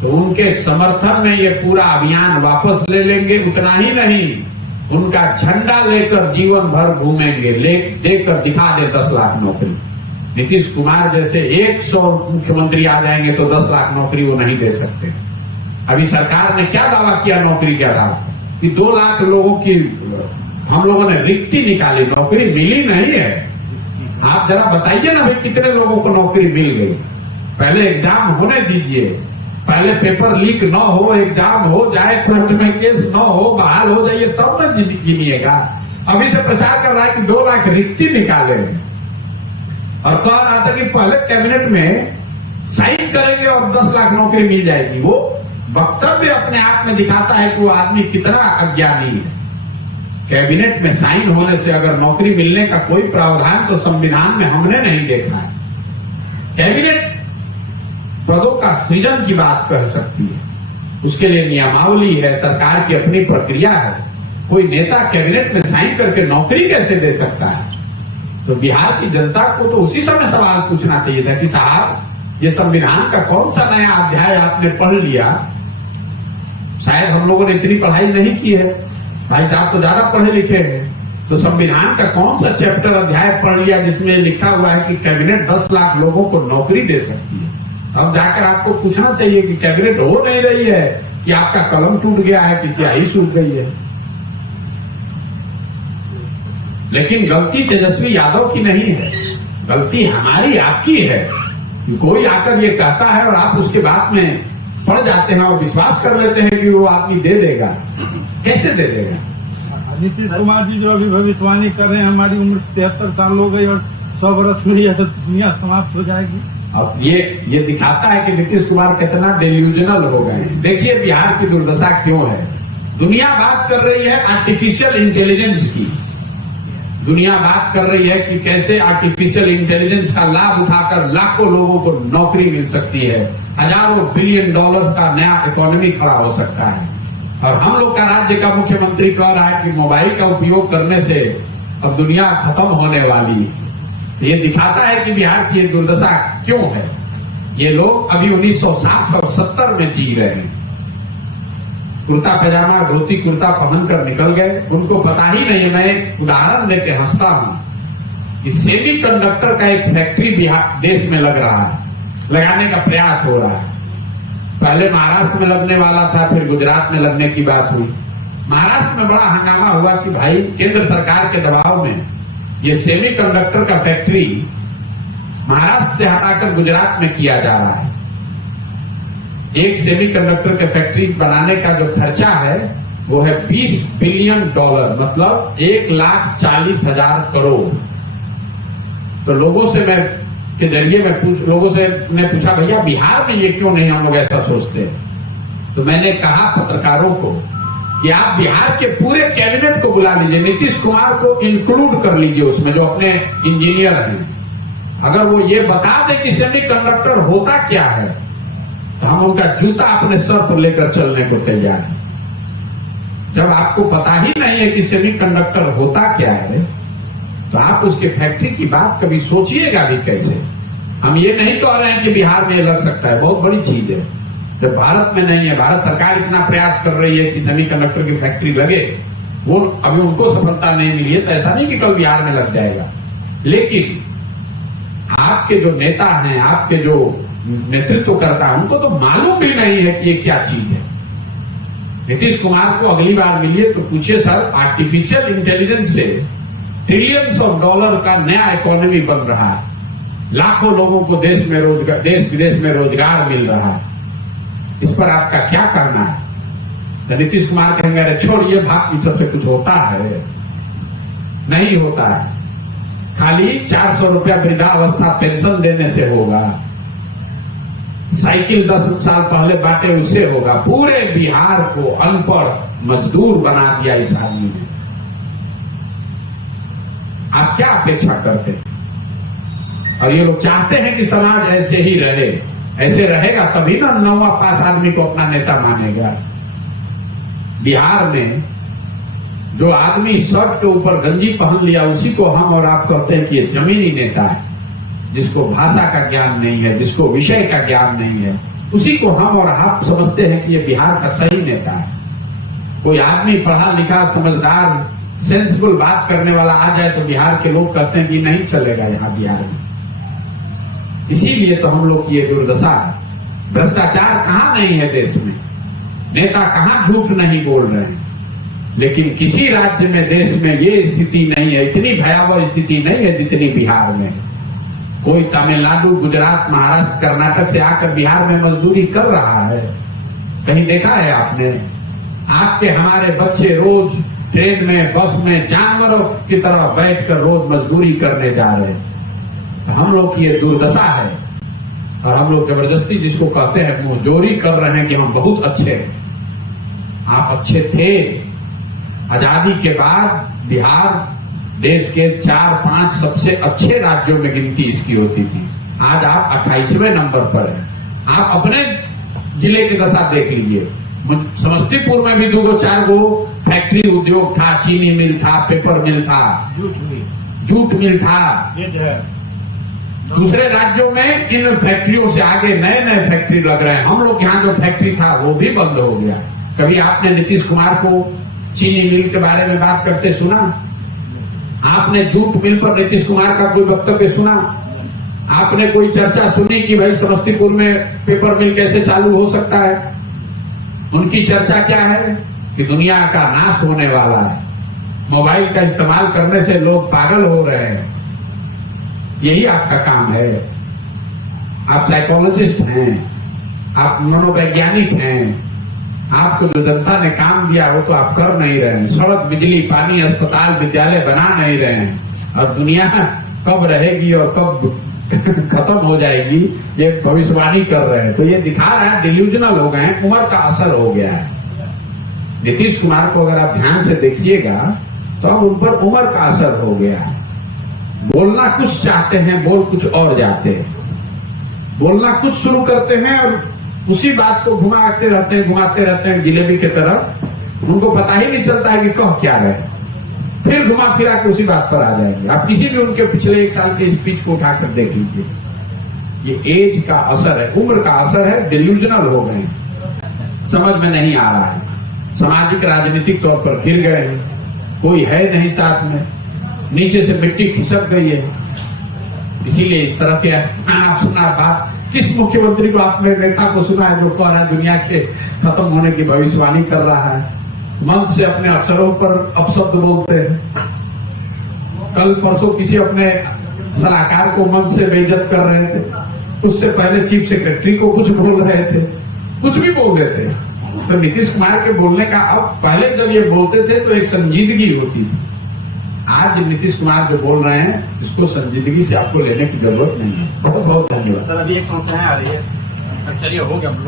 तो उनके समर्थन में ये पूरा अभियान वापस ले लेंगे। उतना ही नहीं, उनका झंडा लेकर जीवन भर घूमेंगे, देकर दिखा दे 10 लाख नौकरी। नीतीश कुमार जैसे 100 मुख्यमंत्री आ जाएंगे तो 10 लाख नौकरी वो नहीं दे सकते। अभी सरकार ने क्या दावा किया नौकरी के आधार पर कि 2 लाख लोगों की हम लोगों ने रिक्ति निकाली, नौकरी मिली नहीं है। आप जरा बताइए ना भाई कितने लोगों को नौकरी मिल गई? पहले एग्जाम होने दीजिए, पहले पेपर लीक न हो, एग्जाम हो जाए, कोर्ट में केस न हो, बहाल हो जाइए, तब न गिनिएगा। अभी से प्रचार कर रहा है कि 2 लाख रिक्ति निकाले और कह रहा था कि पहले कैबिनेट में साइन करेंगे और 10 लाख नौकरी मिल जाएगी। वो वक्तव्य अपने आप में दिखाता है कि वो आदमी कितना अज्ञानी है। कैबिनेट में साइन होने से अगर नौकरी मिलने का कोई प्रावधान तो संविधान में हमने नहीं देखा है। कैबिनेट पदों का सृजन की बात कह सकती है, उसके लिए नियमावली है, सरकार की अपनी प्रक्रिया है। कोई नेता कैबिनेट में साइन करके नौकरी कैसे दे सकता है? तो बिहार की जनता को तो उसी समय सवाल पूछना चाहिए था कि साहब, ये संविधान का कौन सा नया अध्याय आपने पढ़ लिया? शायद हम लोगों ने इतनी पढ़ाई नहीं की है, भाई साहब तो ज्यादा पढ़े लिखे हैं, तो संविधान का कौन सा चैप्टर अध्याय पढ़ लिया जिसमें लिखा हुआ है कि कैबिनेट 10 लाख लोगों को नौकरी दे सकती है? अब जाकर आपको पूछना चाहिए कि कैबिनेट हो नहीं रही है कि आपका कलम टूट गया है कि स्याही सूख गई है। लेकिन गलती तेजस्वी यादव की नहीं है, गलती हमारी आपकी है कि कोई आकर ये कहता है और आप उसके बाद में पड़ जाते हैं और विश्वास कर लेते हैं कि वो आदमी दे देगा। कैसे दे देगा? नीतीश कुमार जी जो अभी भविष्यवाणी कर रहे हैं, हमारी उम्र 73 साल हो गई और 100 वर्ष में यह दुनिया समाप्त हो जाएगी। अब ये दिखाता है कि नीतीश कुमार कितना डेल्यूजनल हो गए हैं। देखिए बिहार की दुर्दशा क्यों है। दुनिया बात कर रही है आर्टिफिशियल इंटेलिजेंस की, दुनिया बात कर रही है कि कैसे आर्टिफिशियल इंटेलिजेंस का लाभ उठाकर लाखों लोगों को नौकरी मिल सकती है, हजारों बिलियन डॉलर्स का नया इकोनॉमी खड़ा हो सकता है। और हम लोग का राज्य का मुख्यमंत्री कह रहा है कि मोबाइल का उपयोग करने से अब दुनिया खत्म होने वाली है। ये दिखाता है कि बिहार की ये दुर्दशा क्यों है। ये लोग अभी 1960 और 70 में जी रहे हैं। कुर्ता पैजामा धोती कुर्ता पहनकर निकल गए, उनको पता ही नहीं। मैं एक उदाहरण लेके हंसता हूं कि सेमी कंडक्टर का एक फैक्ट्री बिहार देश में लग रहा है, लगाने का प्रयास हो रहा है। पहले महाराष्ट्र में लगने वाला था, फिर गुजरात में लगने की बात हुई। महाराष्ट्र में बड़ा हंगामा हुआ कि भाई केंद्र सरकार के दबाव में ये सेमी कंडक्टर का फैक्ट्री महाराष्ट्र से हटाकर गुजरात में किया जा रहा है। एक सेमी कंडक्टर के फैक्ट्री बनाने का जो खर्चा है वो है $20 बिलियन, मतलब 1,40,000 करोड़। तो लोगों से मैं के जरिए लोगों से मैं पूछा, भैया बिहार में ये क्यों नहीं हम लोग ऐसा सोचते? तो मैंने कहा पत्रकारों को कि आप बिहार के पूरे कैबिनेट को बुला लीजिए, नीतीश कुमार को इंक्लूड कर लीजिए उसमें, जो अपने इंजीनियर हैं। अगर वो ये बता दे कि सेमी कंडक्टर होता क्या है तो हम उनका जूता अपने सर पर लेकर चलने को तैयार हैं। जब आपको पता ही नहीं है कि सेमी कंडक्टर होता क्या है तो आप उसके फैक्ट्री की बात कभी सोचिएगा भी कैसे? हम ये नहीं कह रहे हैं कि बिहार में लग सकता है, बहुत बड़ी चीज है। जब भारत में नहीं है, भारत सरकार इतना प्रयास कर रही है कि सेमी कंडक्टर की फैक्ट्री लगे, वो अभी उनको सफलता नहीं मिली है, तो ऐसा नहीं कि कल बिहार में लग जाएगा। लेकिन आपके जो नेता हैं, आपके जो नेतृत्व करता है, उनको तो मालूम भी नहीं है कि ये क्या चीज है। नीतीश कुमार को अगली बार मिलिए तो पूछिए, सर आर्टिफिशियल इंटेलिजेंस से ट्रिलियंस ऑफ डॉलर का नया इकोनॉमी बन रहा है, लाखों लोगों को देश विदेश में रोजगार मिल रहा है, इस पर आपका क्या करना है? तो नीतीश कुमार कहेंगे अरे छोड़िए, बाकी सबसे कुछ होता है? नहीं होता है। खाली 400 रुपया वृद्धावस्था पेंशन देने से होगा, साइकिल 10 साल पहले बांटे उससे होगा। पूरे बिहार को अनपढ़ मजदूर बना दिया इस आदमी ने। आप क्या अपेक्षा करते हैं? और ये लोग चाहते हैं कि समाज ऐसे ही रहे, ऐसे रहेगा तभी ना 9वां पास आदमी को अपना नेता मानेगा। बिहार में जो आदमी शर्ट के ऊपर गंजी पहन लिया उसी को हम और आप कहते हैं कि ये जमीनी नेता है, जिसको भाषा का ज्ञान नहीं है, जिसको विषय का ज्ञान नहीं है, उसी को हम और आप समझते हैं कि ये बिहार का सही नेता है। कोई आदमी पढ़ा लिखा समझदार सेंसिबल बात करने वाला आ जाए तो बिहार के लोग कहते हैं कि नहीं चलेगा यहां बिहार में। इसीलिए तो हम लोग की ये दुर्दशा है। भ्रष्टाचार कहां नहीं है देश में, नेता कहां झूठ नहीं बोल रहे हैं, लेकिन किसी राज्य में देश में ये स्थिति नहीं है, इतनी भयावह स्थिति नहीं है जितनी बिहार में। कोई तमिलनाडु, गुजरात, महाराष्ट्र, कर्नाटक से आकर बिहार में मजदूरी कर रहा है? कहीं देखा है आपने? आपके हमारे बच्चे रोज ट्रेन में, बस में जानवरों की तरह बैठकर रोज मजदूरी करने जा रहे हैं। तो हम लोग की ये दुर्दशा है और हम लोग जबरदस्ती जिसको कहते हैं मुंहजोरी कर रहे हैं कि हम बहुत अच्छे हैं। आप अच्छे थे। आजादी के बाद बिहार देश के 4-5 सबसे अच्छे राज्यों में गिनती इसकी होती थी। आज आप 28वें नंबर पर हैं। आप अपने जिले की दशा देख लीजिए। समस्तीपुर में भी 2-4 फैक्ट्री उद्योग था, चीनी मिल था, पेपर मिल था, जूट मिल था। दूसरे राज्यों में इन फैक्ट्रियों से आगे नए नए फैक्ट्री लग रहे हैं। हम लोग यहाँ जो फैक्ट्री था वो भी बंद हो गया। कभी आपने नीतीश कुमार को चीनी मिल के बारे में बात करते सुना? आपने जूट मिल पर नीतीश कुमार का कोई वक्तव्य सुना? आपने कोई चर्चा सुनी कि भाई समस्तीपुर में पेपर मिल कैसे चालू हो सकता है? उनकी चर्चा क्या है कि दुनिया का नाश होने वाला है, मोबाइल का इस्तेमाल करने से लोग पागल हो रहे हैं। यही आपका काम है। आप साइकोलॉजिस्ट हैं, आप मनोवैज्ञानिक हैं। आपको जो जनता ने काम दिया वो तो आप कर नहीं रहे हैं। सड़क, बिजली, पानी, अस्पताल, विद्यालय बना नहीं रहे हैं। और दुनिया कब रहेगी और कब खत्म हो जाएगी ये भविष्यवाणी कर रहे हैं। तो ये दिखा रहा है डिल्यूजनल हो गए हैं, उम्र का असर हो गया है। नीतीश कुमार को अगर आप ध्यान से देखिएगा तो अब उन पर उम्र का असर हो गया है। बोलना कुछ चाहते हैं, बोल कुछ और जाते हैं। बोलना कुछ शुरू करते हैं और उसी बात को घुमाते रहते हैं जिलेबी की तरह। उनको पता ही नहीं चलता है कि कह क्या रहे, फिर घुमा फिरा के उसी बात पर आ जाएंगे। आप किसी भी उनके पिछले 1 साल के स्पीच को उठाकर देख लीजिए। ये एज का असर है, उम्र का असर है। डिल्यूजनल हो गए, समझ में नहीं आ रहा है। सामाजिक राजनीतिक तौर पर गिर गए हैं, कोई है नहीं साथ में, नीचे से मिट्टी खिसक गई है। इसीलिए इस तरह के आप सुना बात। किस मुख्यमंत्री को आपने नेता को सुना है जो कह रहा है दुनिया के खत्म होने की भविष्यवाणी कर रहा है? मंच से अपने अफसरों पर अपशब्द बोलते हैं। कल परसों किसी अपने सलाहकार को मंच से बेइज्जत कर रहे थे। उससे पहले चीफ सेक्रेटरी को कुछ बोल रहे थे, कुछ भी बोल रहे थे। तो नीतीश कुमार के बोलने का, अब पहले जब ये बोलते थे तो एक संजीदगी होती थी। आज नीतीश कुमार जो बोल रहे हैं इसको संजीदगी से आपको लेने की जरूरत नहीं है। बहुत बहुत धन्यवाद। सर, अभी एक समस्या आ रही है। चलिए, हो गया।